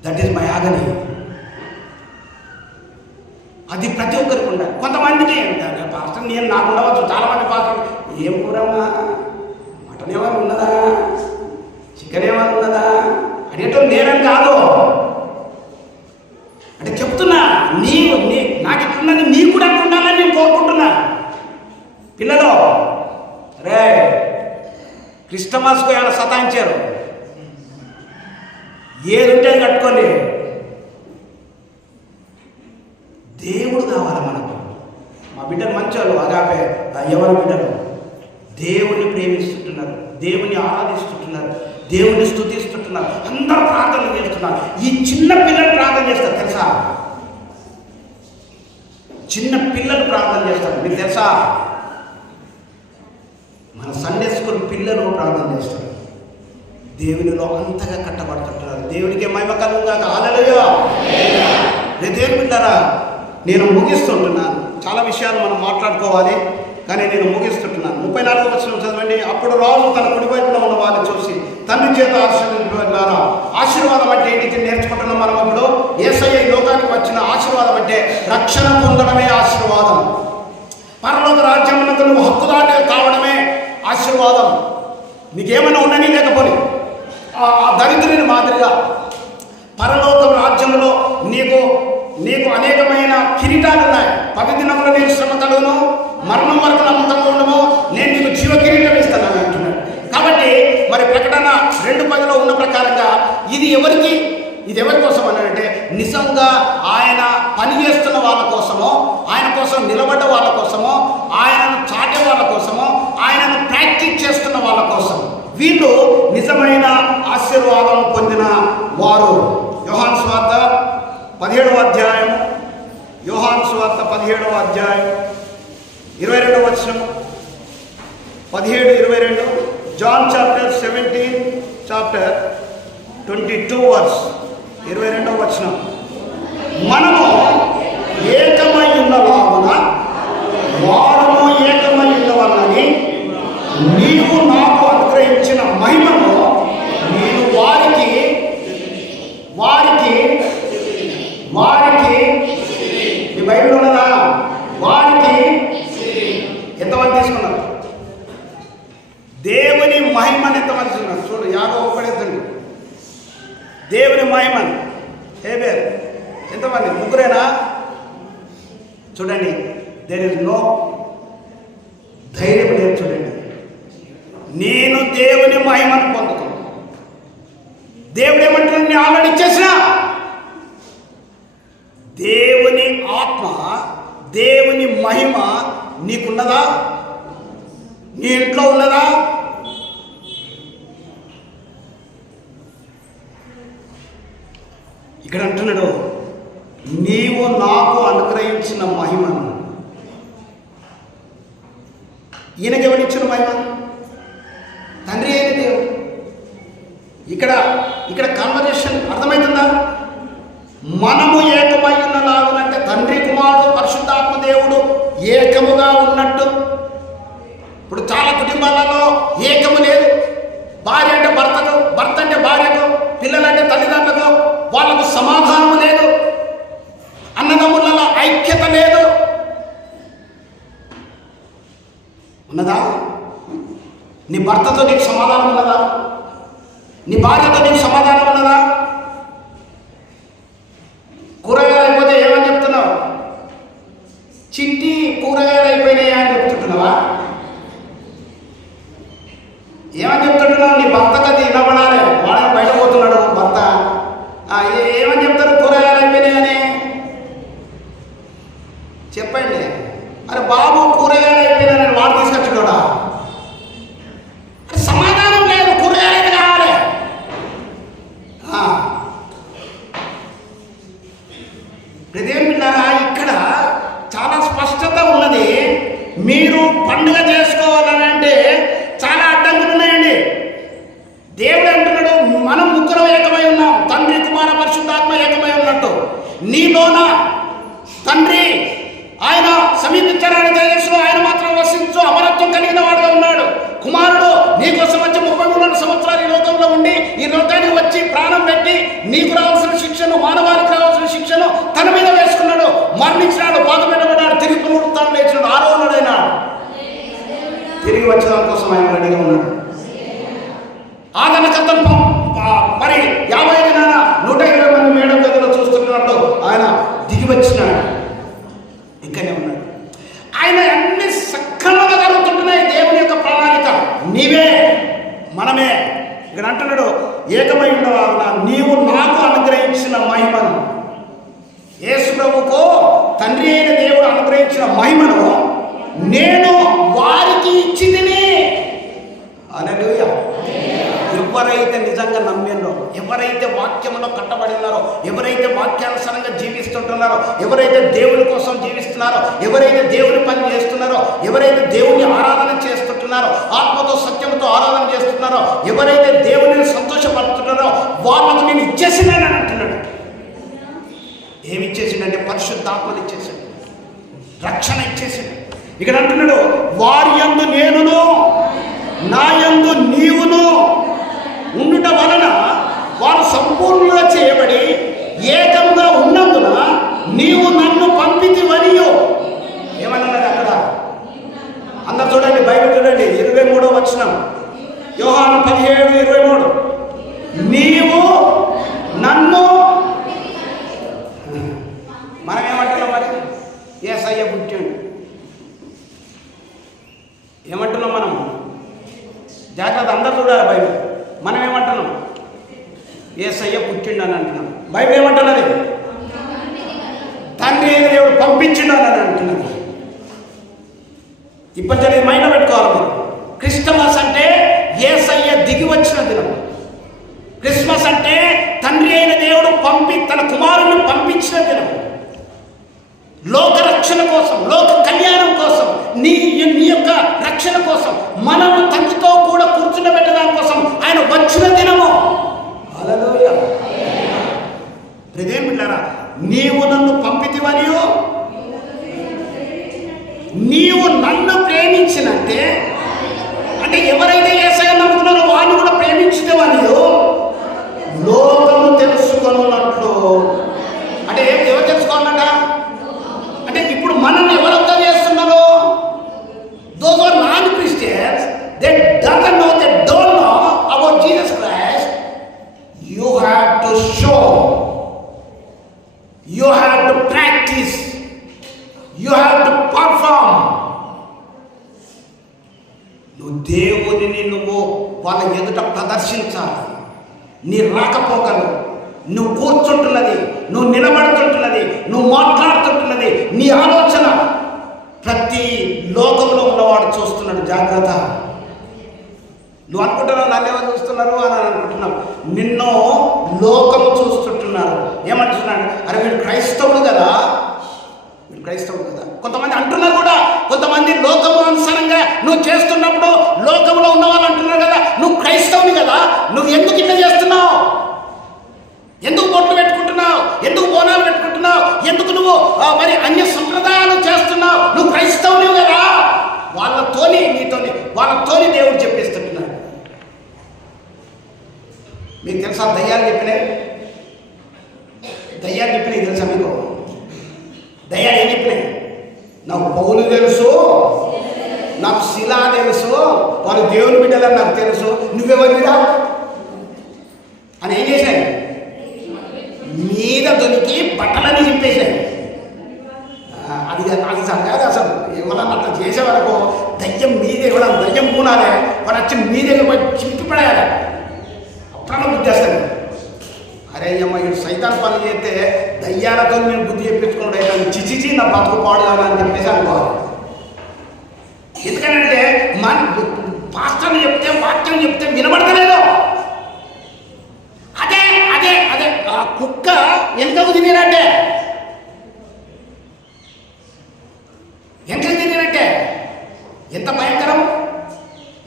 దట్ ఈస్ మై ఆగని. అది ప్రతి ఒక్కరికి ఉండాలి. కొంతమందికి పాస్టర్ నేను నాకు ఉండవచ్చు, చాలామంది పాస్టర్ ఏం కూరమ్మా, మటన్ ఏమైనా ఉన్నదా, చికెన్ ఏమైనా ఉన్నదా అనేటోళ్ళు లేరని కాదు. అంటే చెప్తున్నా, నాకు ఇట్లున్నది నీకు కూడా అట్లా ఉండాలని నేను కోరుకుంటున్నా. పిల్లలు రే క్రిస్టమస్కు ఏమైనా సతాయించారు, ఏది ఉంటే కట్టుకోండి. దేవుడు కావాలి మనకు. మా బిడ్డలు మంచోళ్ళు, అగాపే ఎవరి బిడ్డలు దేవుణ్ణి ప్రేమిస్తుంటున్నారు, దేవుణ్ణి ఆరాధిస్తుంటున్నారు, దేవుణ్ణి స్తుతిస్తుంటున్నారు, అందరూ ప్రార్థనలు చేస్తున్నారు. ఈ చిన్న పిల్లలు ప్రార్థన చేస్తారు తెలుసా? చిన్న పిల్లలు ప్రార్థన చేస్తారు, మీకు తెలుసా? మన సండే స్కూల్ పిల్లలు ప్రార్థన చేస్తారు, దేవునిలో అంతగా కట్టబడుతుంటారు. దేవునికి మహిమ కలుగుగాక. హల్లెలూయా. దేవుని బిడ్డలారా, నేను ముగిస్తుంటున్నాను. చాలా విషయాలు మనం మాట్లాడుకోవాలి, కానీ నేను ముగిస్తుంటున్నాను. 34వ వచనం చదవండి. అప్పుడు రాజు తన కుడివైపున ఉన్న వారిని చూసి తండ్రి చేత ఆశీర్వదించారా. ఆశీర్వాదం అంటే ఏంటి నేర్చుకుంటున్నాం మనం. ఇప్పుడు యేసయ్య ఈ లోకానికి వచ్చిన ఆశీర్వాదం అంటే రక్షణ పొందడమే ఆశీర్వాదం. పరలోక రాజ్యమునకు నువ్వు హక్కుదారుని కావడమే ఆశీర్వాదం. నీకేమైనా ఉండని లేకపోని ఆ దరిద్రుని మాదిరిగా పరలోక రాజ్యంలో నీకు నీకు అనేకమైన కిరీటాలు ఉన్నాయి. 10 దినములు నీకు శ్రమ కలుగును, మరణం వరకు నమ్మకంగా ఉండము, నేను నీకు జీవ కిరీటం ఇస్తానని అంటున్నాడు. కాబట్టి మరి ప్రకటన 2:10లో ఉన్న ప్రకారంగా ఇది ఎవరి కోసం అని అంటే నిజంగా ఆయన పని చేస్తున్న వాళ్ళ కోసమో, ఆయన కోసం నిలబడ్డ వాళ్ళ కోసమో, ఆయనను చాటే వాళ్ళ కోసమో, ఆయనను ప్రాక్టీస్ చేస్తున్న వాళ్ళ కోసం. వీళ్ళు నిజమైన ఆశీర్వాదం పొందిన వారు. యోహాను సువార్త 17వ అధ్యాయం, యోహాను సువార్త 17వ అధ్యాయం 22వ వచనం, 17:22. జాన్ చాప్టర్ 17 చాప్టర్ 22 వర్స్ 22వ వచనం. మనము ఏకమై ఉన్నవారున వారము ఏకమై ఉన్నవారని నీవు నాకు అనుగ్రహించిన మహిమను నేను వారికి ఈ బైబిల్ ఉన్నదా? వారికి ఎంతమంది తీసుకున్నారు? దేవుని మహిమను ఎంతమంది తీసుకున్నారు? చూడు, 51 దేవుని మహిమను హేబెల్ ఎంతమంది? 3 చూడండి, దేర్ ఇస్ నో ధైర్యం లేదు. చూడండి, నేను దేవుని మహిమను పొందుతాను. దేవుడు ఏమంటున్నాడు? నేను ఆల్రెడీ ఇచ్చేసిన. దేవుని ఆత్మ, దేవుని మహిమ నీకున్నదా? నీ ఇంట్లో ఉన్నదా? ఇక్కడ అంటున్నాడు, నీవు నాకు అనుగ్రహించిన మహిమను. ఈయనకి ఎవరిచ్చిన మహిమ? తండ్రి అయిన దేవుడు. ఇక్కడ కాన్వర్జేషన్ అర్థమవుతుందా? మనము ఏకమై ఉన్నలాగునంటే తండ్రి, కుమారుడు, పరిశుద్ధాత్మ దేవుడు ఏకముగా ఉన్నట్టు. ఇప్పుడు చాలా కుటుంబాలలో ఏకము లేదు. భార్య అంటే భర్తకు, భర్త అంటే భార్యకు, పిల్లలంటే తల్లిదండ్రులకు వాళ్ళకు సమాధానం లేదు. అన్నదమ్ములలో ఐక్యత లేదు. ఉన్నదా? నీ భర్తతో నీకు సమాధానం ఉన్నదా? నీ భార్యతో నీకు సమాధానం ఉన్నదా? కూరగాయలు అయిపోతే ఏమని చెప్తున్నావు? చిట్టి కూరగాయలు అయిపోయినాయా అని చెప్తుంటున్నావా? ఏమని చెప్తుంటున్నావు? నీ భర్తకు అది వినబడాలి. వాడు బయట పోతున్నాడు భర్త, ఏమని చెప్తారు? కూరగాయలు అయిపోయినాయని చెప్పండి. అరే బాబు, కూరగాయలు అయిపోయినాయని వాడు తీసుకొచ్చుకోడా? సమాధానం లేదు. కూరగాయలు అయితే కావాలి. ప్రదేమిన్నారా? ఇక్కడ చాలా స్పష్టత ఉన్నది. మీరు పండుగ చేసుకోవాలని అంటే చాలా అడ్డంకులు ఉన్నాయండి. దేవుడు అంటున్నాడు, మనం 3 ఏకమై ఉన్నాం. తండ్రి, కుమార, పరిశుద్ధాత్మ ఏకమై ఉన్నట్టు నీలోన తండ్రి ఆయన సమీపించడానికి తేజస్సులో ఆయన మాత్రం వసించు అమరత్వం కలిగిన వాడుగా ఉన్నాడు. కుమారుడు నీకోసం వచ్చి 33 సంవత్సరాలు ఈ లోకంలో ఉండి ఈ లోకానికి వచ్చి ప్రాణం పెట్టి నీకు రావాల్సిన శిక్షను, మానవానికి రావాల్సిన శిక్షను తన మీద వేసుకున్నాడు. మరణించినాడు, బాధపెట్టబడ్డాడు, తిరిగి పునరుత్థానం లేచినాడు, 6వ నాడైనాడు. తిరిగి వచ్చేదాని కోసం ఆయన రెడీగా ఉన్నాడు. ఆదరణకర్తను మరి 50 దినాన 120 మంది మేడం గదిలో చూస్తున్నప్పుడు ఆయన దిగి వచ్చినాడు. ఇక్కడనే ఉన్నాడు. ఆయన అన్ని సక్రమంగా జరుగుతుంటున్నాయి. దేవుని యొక్క ప్రణాళిక నీవే, మనమే. ఇక్కడ అంటున్నాడు, ఏకమై ఉన్నవారున నీవు నాకు అనుగ్రహించిన మహిమను. యేసు ప్రభువుకు తండ్రి అయిన దేవుడు అనుగ్రహించిన మహిమను నేను వారికి ఇచ్చి తిని. హల్లెలూయా. ఎవరైతే నిజంగా నమ్మినో, ఎవరైతే వాక్యంలో కట్టబడి ఉన్నారో, ఎవరైతే వాక్యానుసారంగా జీవిస్తుంటున్నారో, ఎవరైతే దేవుని కోసం జీవిస్తున్నారో, ఎవరైతే దేవుని పని చేస్తున్నారో, ఎవరైతే దేవుని ఆరాధన చేస్తుంటున్నారో, ఆత్మతో సత్యంతో ఆరాధన చేస్తున్నారో, ఎవరైతే దేవుని సంతోషపడుతున్నారో వాళ్ళకు నేను ఇచ్చేసినానని అంటున్నాడు. ఏమి ఇచ్చేసిండంటే పరిశుద్ధాత్మను ఇచ్చేసాడు, రక్షణ ఇచ్చేసాడు. ఇక్కడ అంటున్నాడు, వారి యందు నేనును నా యందు నీవును ఉండుట వలన వారు సంపూర్ణంగా చేయబడి ఏకంగా ఉన్నందున నీవు నన్ను పంపితివనియో. ఏమన్నది అక్కడ? అందరు చూడండి, బైబిల్ చూడండి, 23వ వచనం, యోహాను 17:23. నీవు నన్ను కాదు, అందరు చూడాలి బైబిల్. మనం ఏమంటున్నాం? యేసయ్య పుట్టిండు అని అంటున్నాం. బైబిల్ ఏమంటున్నది? తండ్రి అయిన దేవుడు పంపించిండు అని అంటున్నది. ఇప్పటి మైండ్ పెట్టుకోవాలి మీరు. క్రిస్టమస్ అంటే యేసయ్య దిగి వచ్చిన దినం. క్రిస్మస్ అంటే తండ్రి అయిన దేవుడు తన కుమారుని పంపించిన దినం. లోక రక్షణ కోసం, లోక కళ్యాణం కోసం, నీ యొక్క రక్షణ కోసం, మనము తండ్రితో కూడా కూర్చుండబెట్టడం కోసం ఆయన వచ్చిన దినము. హల్లెలూయా. హృదయం బిడ్డారా, నీవు నన్ను పంపితివనియో, నీవు నన్ను ప్రేమించినట్టే, అంటే ఎవరైతే యేసయ్య నమ్ముతున్నారో వారిని కూడా ప్రేమించినవనియో లోకము తెలుసుకున్నట్లు. అంటే ఎవరు తెలుసుకోవాలట? అంటే ఇప్పుడు మనల్ని ఎవరు అర్థం చేస్తున్నారు? Those are non Christians, they doesn't know, they don't know about Jesus Christ. You have to show, you have to practice, you have to perform. నువ్వు దేవుడిని వాళ్ళ ఎదుట ప్రదర్శించాలి. నీ రాకపోకలు, నువ్వు కూర్చుంటున్నది, నువ్వు నిలబడుతుంటున్నది, నువ్వు మాట్లాడుతుంటున్నది, నీ ఆలోచన ప్రతి లోకంలో ఉన్నవాడు చూస్తున్నాడు. జాగ్రత్త. నువ్వు అనుకుంటున్నావు నన్ను ఎవరు చూస్తున్నారు అని అనుకుంటున్నావు. నిన్ను లోకము చూస్తుంటున్నారు. ఏమంటున్నాడు? అరే వీడు క్రైస్తవుడు కదా, వీడు క్రైస్తవుడు కదా. కొంతమంది అంటున్నారు కూడా, కొంతమంది లోకము అనుసారంగా నువ్వు చేస్తున్నప్పుడు లోకంలో ఉన్న వాళ్ళు అంటున్నారు కదా, నువ్వు క్రైస్తవుని కదా, నువ్వు ఎందుకు ఇట్లా చేస్తున్నావు? ఎందుకు బొట్లు పెట్టుకుంటున్నావు? ఎందుకు బోనాలు పెట్టుకుంటున్నావు? ఎందుకు నువ్వు మరి అన్య సంప్రదాయాలు చేస్తున్నావు? నువ్వు క్రైస్తవుని కదా. వాళ్ళతోని దేవుడు చెప్పేస్తుంటున్నాడు. మీకు తెలుసా దయ్యాలు చెప్పినాయి? తెలుసా మీకు? దయ్యాలు ఏం చెప్పినాయి? నాకు పౌలు తెలుసు, నాకు శిలా తెలుసు, వాళ్ళు దేవుని బిడ్డలని నాకు తెలుసు, నువ్వెవరిరా అని ఏం చేశాయి? మీద దొరికి బట్టలని చింపేశాయి. అది కాదు అసలు. ఏమన్నా అట్లా చేసేవాళ్ళకు దయ్యం మీదే కూడా దయ్యం పూనాలే, వాడు వచ్చి మీదే చింపి పడేయాలి. అప్పుడన్నా బుద్ధి చేస్తాను. అరే అమ్మ ఇటు సైతాన్ పని చేస్తే దయ్యాలతో నేను బుద్ధి చెప్పించుకున్నాడు అయితే చిచిచి నా బతుకు పాడు కావాలని చెప్పేసి అనుకోవాలి. ఎందుకంటే మన పాస్టర్ని చెప్తే, వాక్యం చెప్తే వినబడతలేదు. అదే అదే అదే ఆ కుక్క ఎంతకు తినేనంటే, ఎంత భయంకరం,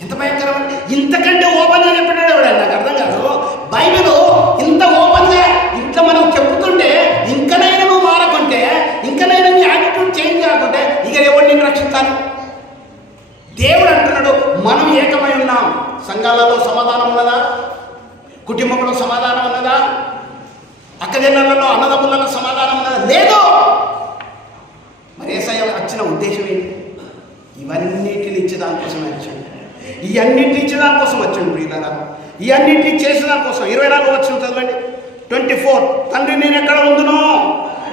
ఎంత భయంకరం. ఇంతకంటే ఓపెన్గా చెప్పినాడు ఎవడ? నాకు అర్థం కాదు. బైబిల్ ఇంత ఓపెన్గా ఇంట్లో మనం చెప్పుతుంటే, ఇంకనైనా నువ్వు మారకుంటే, ఇంకనైనా నీ యాటిట్యూడ్ చేంజ్ కాకుంటే ఇక ఎవరు నేను రక్షిస్తాను? దేవుడు అంటున్నాడు మనం ఏకమై ఉన్నాం. సంఘాలలో సమాధానం ఉన్నదా? కుటుంబంలో సమాధానం ఉన్నదా? అక్కజనులలో అన్నదమ్ములలో సమాధానం ఉన్నదా? లేదు. మరి యేసయ్య వచ్చిన ఉద్దేశం ఏంటి? ఇవన్నిటిని ఇచ్చేదానికోసమే వచ్చాడు. ఈ అన్నింటిని ఇచ్చేదానికోసం వచ్చాడు ప్రియులారా. ఈ అన్నింటినీ చేసేదానికోసం. 24 వచ్చిన చదవండి. 24. తండ్రి నేను ఎక్కడ ఉందునో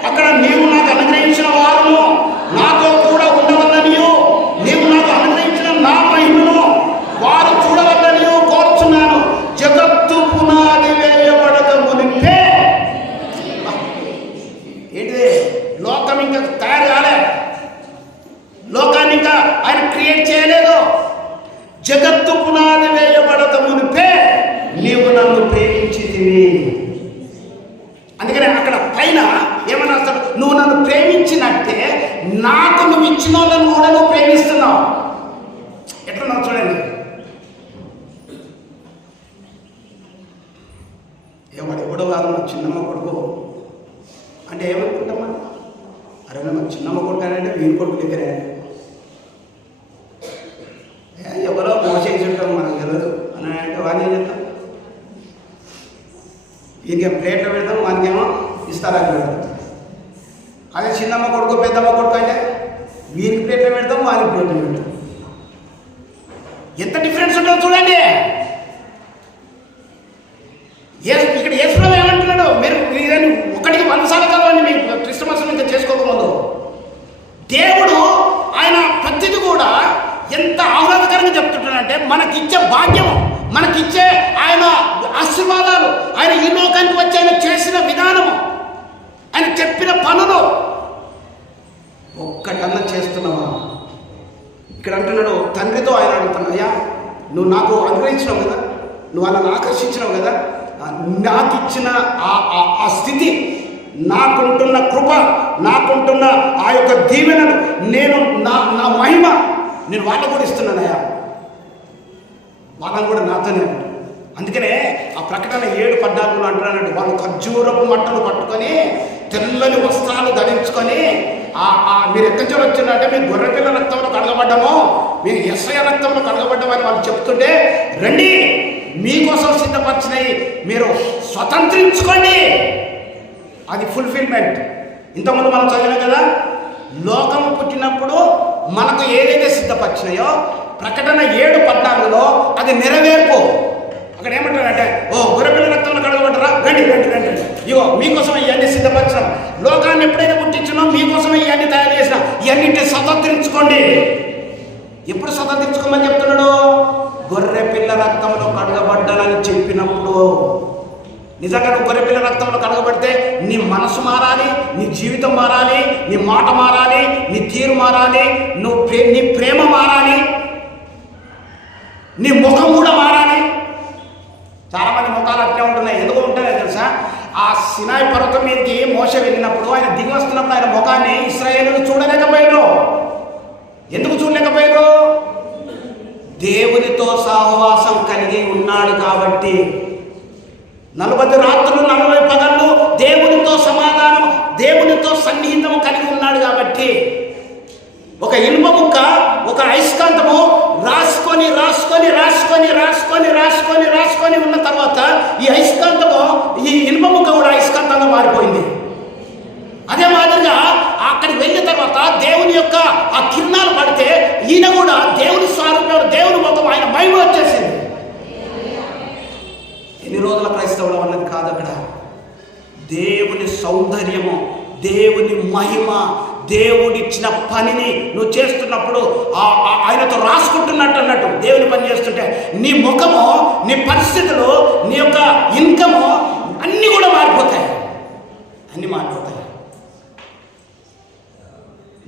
అక్కడ నీవు నాకు అనుగ్రహించిన వారును నాతో కూడా ఉండవల్లనియు, నీవు నాకు అనుగ్రహించిన నా మహిమను వారు చూడవల్లనియు కోరుచున్నాను. జగత్తు పునాది వేయబడక మునిపే. ఏంటిది? లోకం ఇంకా తయారు కాలే, లోకాన్ని ఇంకా ఆయన క్రియేట్ చేయలేదు. జగత్తు పునాది వేయబడక మునిపే నీవు నన్ను ప్రేమించితివి. అందుకని అక్కడ పైన ఏమన్నా అసలు నువ్వు నన్ను ప్రేమించినట్టే నాకు నువ్వు ఇచ్చిన వాళ్ళను కూడా నువ్వు ప్రేమిస్తున్నావు. ఎట్లున్నావు చూడండి. ఎవడెవడో కాదు మా చిన్నమ్మ కొడుకు అంటే ఏమనుకుంటామా? అరే మా చిన్నమ్మ కొడుకు అంటే వీరి కొడుకు దగ్గరే ఎవరో మోసేసి ఉంటాం మనకు తెలియదు అని అంటే వాడిని ఏం చేస్తాం? ఈయనకేం ప్లేట్లో పెడతాం, వానికేమో ఇస్తారా పెడతాం. అదే చిన్నమ్మ కొడుకు పెద్దమ్మ కొడుకు అంటే వీరికి ప్లేట్లో పెడతాం, వారికి ప్లేట్లో పెడతాం. ఎంత డిఫరెన్స్ ఉంటుందో చూడండి. ఇక్కడ యేసుప్రభు ఏమంటున్నాడు? మీరు ఒకటికి 100 సార్లు చదవండి మీకు క్రిస్టమస్ ఇంకా చేసుకోకముందు. దేవుడు ఆయన ప్రతిది కూడా ఎంత ఆహ్లాదకరంగా చెప్తుంటాడంటే మనకిచ్చే భాగ్యం ఇక్కడ అంటున్నాడు, తండ్రితో ఆయన అడుగుతున్నాడు, అయ్యా నువ్వు నాకు అనుగ్రహించినావు కదా, నువ్వు వాళ్ళని ఆకర్షించినావు కదా, నాకు ఇచ్చిన ఆ స్థితి, నాకుంటున్న కృప, నాకుంటున్న ఆ యొక్క దీవెనను నేను నా మహిమ నేను వాళ్ళకు కూడా ఇస్తున్నానయ్యా, వాళ్ళని కూడా నాతోనే. అందుకనే ఆ ప్రకటన 7:14 అంటున్నాడు, వాళ్ళు ఖర్జూరపు మట్టలు పట్టుకొని తెల్లని వస్త్రాలు ధరించుకొని మీరు ఎక్కడి నుంచి వచ్చిందంటే మీరు గొర్రెపిల్ల రక్తంలో కడగబడ్డాము, మీరు యేసయ్య రక్తంలో కడగబడ్డామని వాళ్ళు చెప్తుంటే, రండి మీకోసం సిద్ధపరిచినవి మీరు స్వతంత్రించుకోండి. అది ఫుల్ఫిల్మెంట్. ఇంతకుముందు మనం చదివాం కదా, లోకం పుట్టినప్పుడు మనకు ఏదైతే సిద్ధపరిచినాయో ప్రకటన 7:14 అది నెరవేర్పు. అక్కడ ఏమంటారంటే, ఓ గొర్రెపిల్ల రక్తంలో కడగబడ్డరా, రండి రండి రండి, ఇగో మీకోసం ఇవన్నీ సిద్ధపరిచినాం, లోకాన్ని ఎప్పుడైతే పుట్టించినో మీకోసం ఇవన్నీ తయారు చేసినాం, ఇవన్నీ స్వతంత్రించుకోండి. ఎప్పుడు స్వతంత్రించుకోమని చెప్తున్నాడు? గొర్రెపిల్ల రక్తంలో కడగబడ్డానని చెప్పినప్పుడు. నిజంగా నువ్వు గొర్రెపిల్ల రక్తంలో కడగబడితే నీ మనసు మారాలి, నీ జీవితం మారాలి, నీ మాట మారాలి, నీ తీరు మారాలి, నీ ప్రేమ మారాలి, నీ ముఖం కూడా మారాలి. చాలామంది ముఖాలు అట్లే ఉంటున్నాయి. ఎందుకు ఉంటున్నాయి తెలుసా? ఆ సినాయి పర్వతం మీదకి మోషే వెళ్ళినప్పుడు, ఆయన దిగి వస్తున్నప్పుడు ఆయన ముఖాన్ని ఇశ్రాయేలులు చూడలేకపోయారు. ఎందుకు చూడలేకపోయారు? దేవునితో సహవాసం కలిగి ఉన్నాడు కాబట్టి. 40 రాత్రులు 40 పగళ్ళు దేవునితో సమాధానం, దేవునితో సన్నిహితము కలిగి ఉన్నాడు కాబట్టి. ఒక ఇనుప ముక్క, ఒక అయస్కాంతము రాసుకొని రాసుకొని రాసుకొని రాసుకొని రాసుకొని రాసుకొని ఉన్న తర్వాత ఈ అయస్కాంతము, ఈ ఇనుప ముక్క కూడా అయస్కాంతంగా మారిపోయింది. అదే మాదిరిగా అక్కడికి వెళ్ళిన తర్వాత దేవుని యొక్క ఆ కిరణాలు పడితే ఈయన కూడా దేవుని స్వరూపం, దేవుని ముఖం, ఆయన మహిమ వచ్చేసింది. ఎన్ని రోజుల క్రైస్తవులు అన్నది కాదు, అక్కడ దేవుని సౌందర్యము, దేవుని మహిమ, దేవుడిచ్చిన పనిని నువ్వు చేస్తున్నప్పుడు ఆయనతో రాసుకుంటున్నట్టు అన్నట్టు దేవుని పని చేస్తుంటే నీ ముఖము, నీ పరిస్థితులు, నీ యొక్క ఇన్కము అన్నీ కూడా మారిపోతాయి, అన్నీ మారిపోతాయి.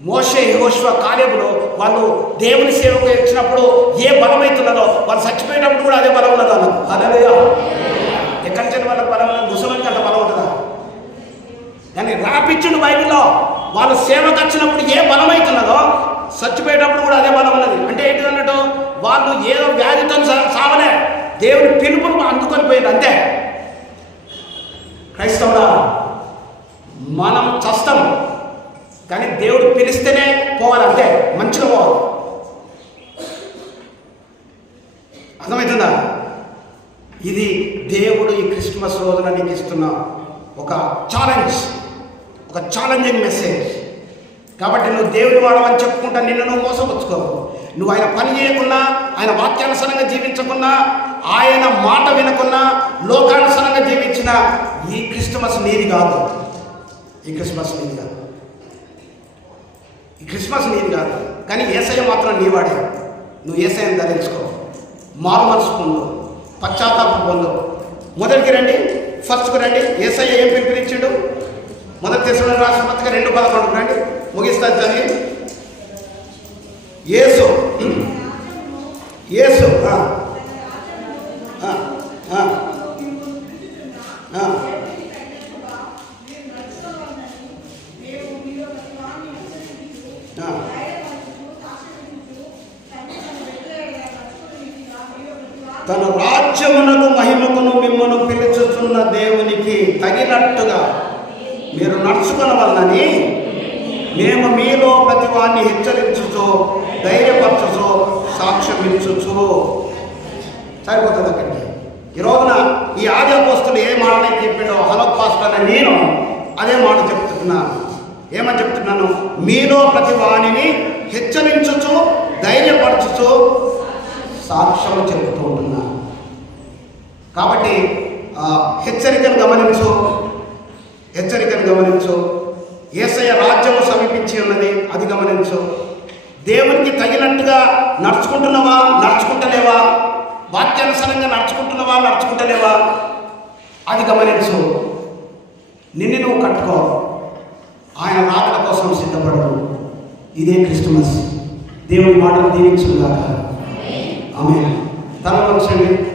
మోషే, యెహోషువ, కాలేబులు వాళ్ళు దేవుని సేవకు వచ్చినప్పుడు ఏ బలం అవుతున్నదో, వాళ్ళు చచ్చిపోయేటప్పుడు కూడా అదే బలం ఉన్నదో అన్నారు. హల్లెలూయా. ఎక్కడి నుంచి వాళ్ళకి బలం ఉన్నది? ముసలికి అంత బలం ఉంటుందా? కానీ రాపిచ్చుడు బైబిల్లో వాళ్ళు సేవకు వచ్చినప్పుడు ఏ బలం అవుతున్నదో చచ్చిపోయేటప్పుడు కూడా అదే బలం ఉన్నది. అంటే ఏంటి అన్నట్టు, వాళ్ళు ఏదో వ్యాధితో సావలే, దేవుని పిలుపును అందుకొని పోయింది అంతే. క్రైస్తవుడా, మనం చస్తాం కానీ దేవుడు పిలిస్తేనే పోవాలంటే మంచిగా పోవాలి. అర్థమవుతుందా? ఇది దేవుడు ఈ క్రిస్మస్ రోజున నీకు ఇస్తున్న ఒక ఛాలెంజ్, ఒక ఛాలెంజింగ్ మెసేజ్. కాబట్టి నువ్వు దేవుని వాడవని చెప్పుకుంటా నిన్ను నువ్వు మోసపుచ్చుకో. నువ్వు ఆయన పని చేయకున్నా, ఆయన వాక్యానుసారంగా జీవించకున్నా, ఆయన మాట వినకున్నా, లోకానుసారంగా జీవించిన ఈ క్రిస్మస్ నీది కాదు. ఈ క్రిస్మస్ నీది కాదు. ఈ క్రిస్మస్ నీది కాదు. కానీ యేసయ్య మాత్రం నీవాడే. నువ్వు యేసయ్యను ధరించుకో, మారు మనసు పొందు, పశ్చాత్తాపం పొందు. మొదటికి రండి, ఫస్ట్కి రండి. యేసయ్య ఏం పిలుపునిచ్చాడు? 1 తెస్సలోనికీయులకు రాసిన పత్రిక 2:11 రండి, ముగిస్తాను చదివి. యేసు తన రాజ్యమునకు మహిమకును మిమ్మను పిలుచుచున్న దేవునికి తగినట్టుగా మీరు నడుచుకొనవలనని మేము మీలో ప్రతి వారిని హెచ్చరించుచు, ధైర్యపరచుచు, సాక్ష్యం ఇచ్చుచు. సరిపోతుంది అక్కడికి. ఈ రోజున ఈ ఆది అపోస్తలుడు ఏ మాటనే చెప్పిండో హలో పాస్టర్ అని నేను అదే మాట చెప్తున్నాను. ఏమని చెప్తున్నాను? మీలో ప్రతి వాణిని హెచ్చరించుచు, ధైర్యపరచుచు, సాక్ష్యం చెబుతూ ఉంటున్నాను. కాబట్టి హెచ్చరికను గమనించు, హెచ్చరికను గమనించు. యేసయ్య రాజ్యము సమీపించి ఉన్నది, అది గమనించు. దేవునికి తగినట్టుగా నడుచుకుంటున్నావా, నడుచుకుంటలేవా? వాక్యానుసారంగా నడుచుకుంటున్నావా, నడుచుకుంటలేవా? అది గమనించు. నిన్ను నువ్వు కట్టుకో. ఆయన రాకడ కోసం సిద్ధపడు. ఇదే క్రిస్మస్. దేవుని మాటలు దీవించుగాక. ఆమేన్. తల వంచండి.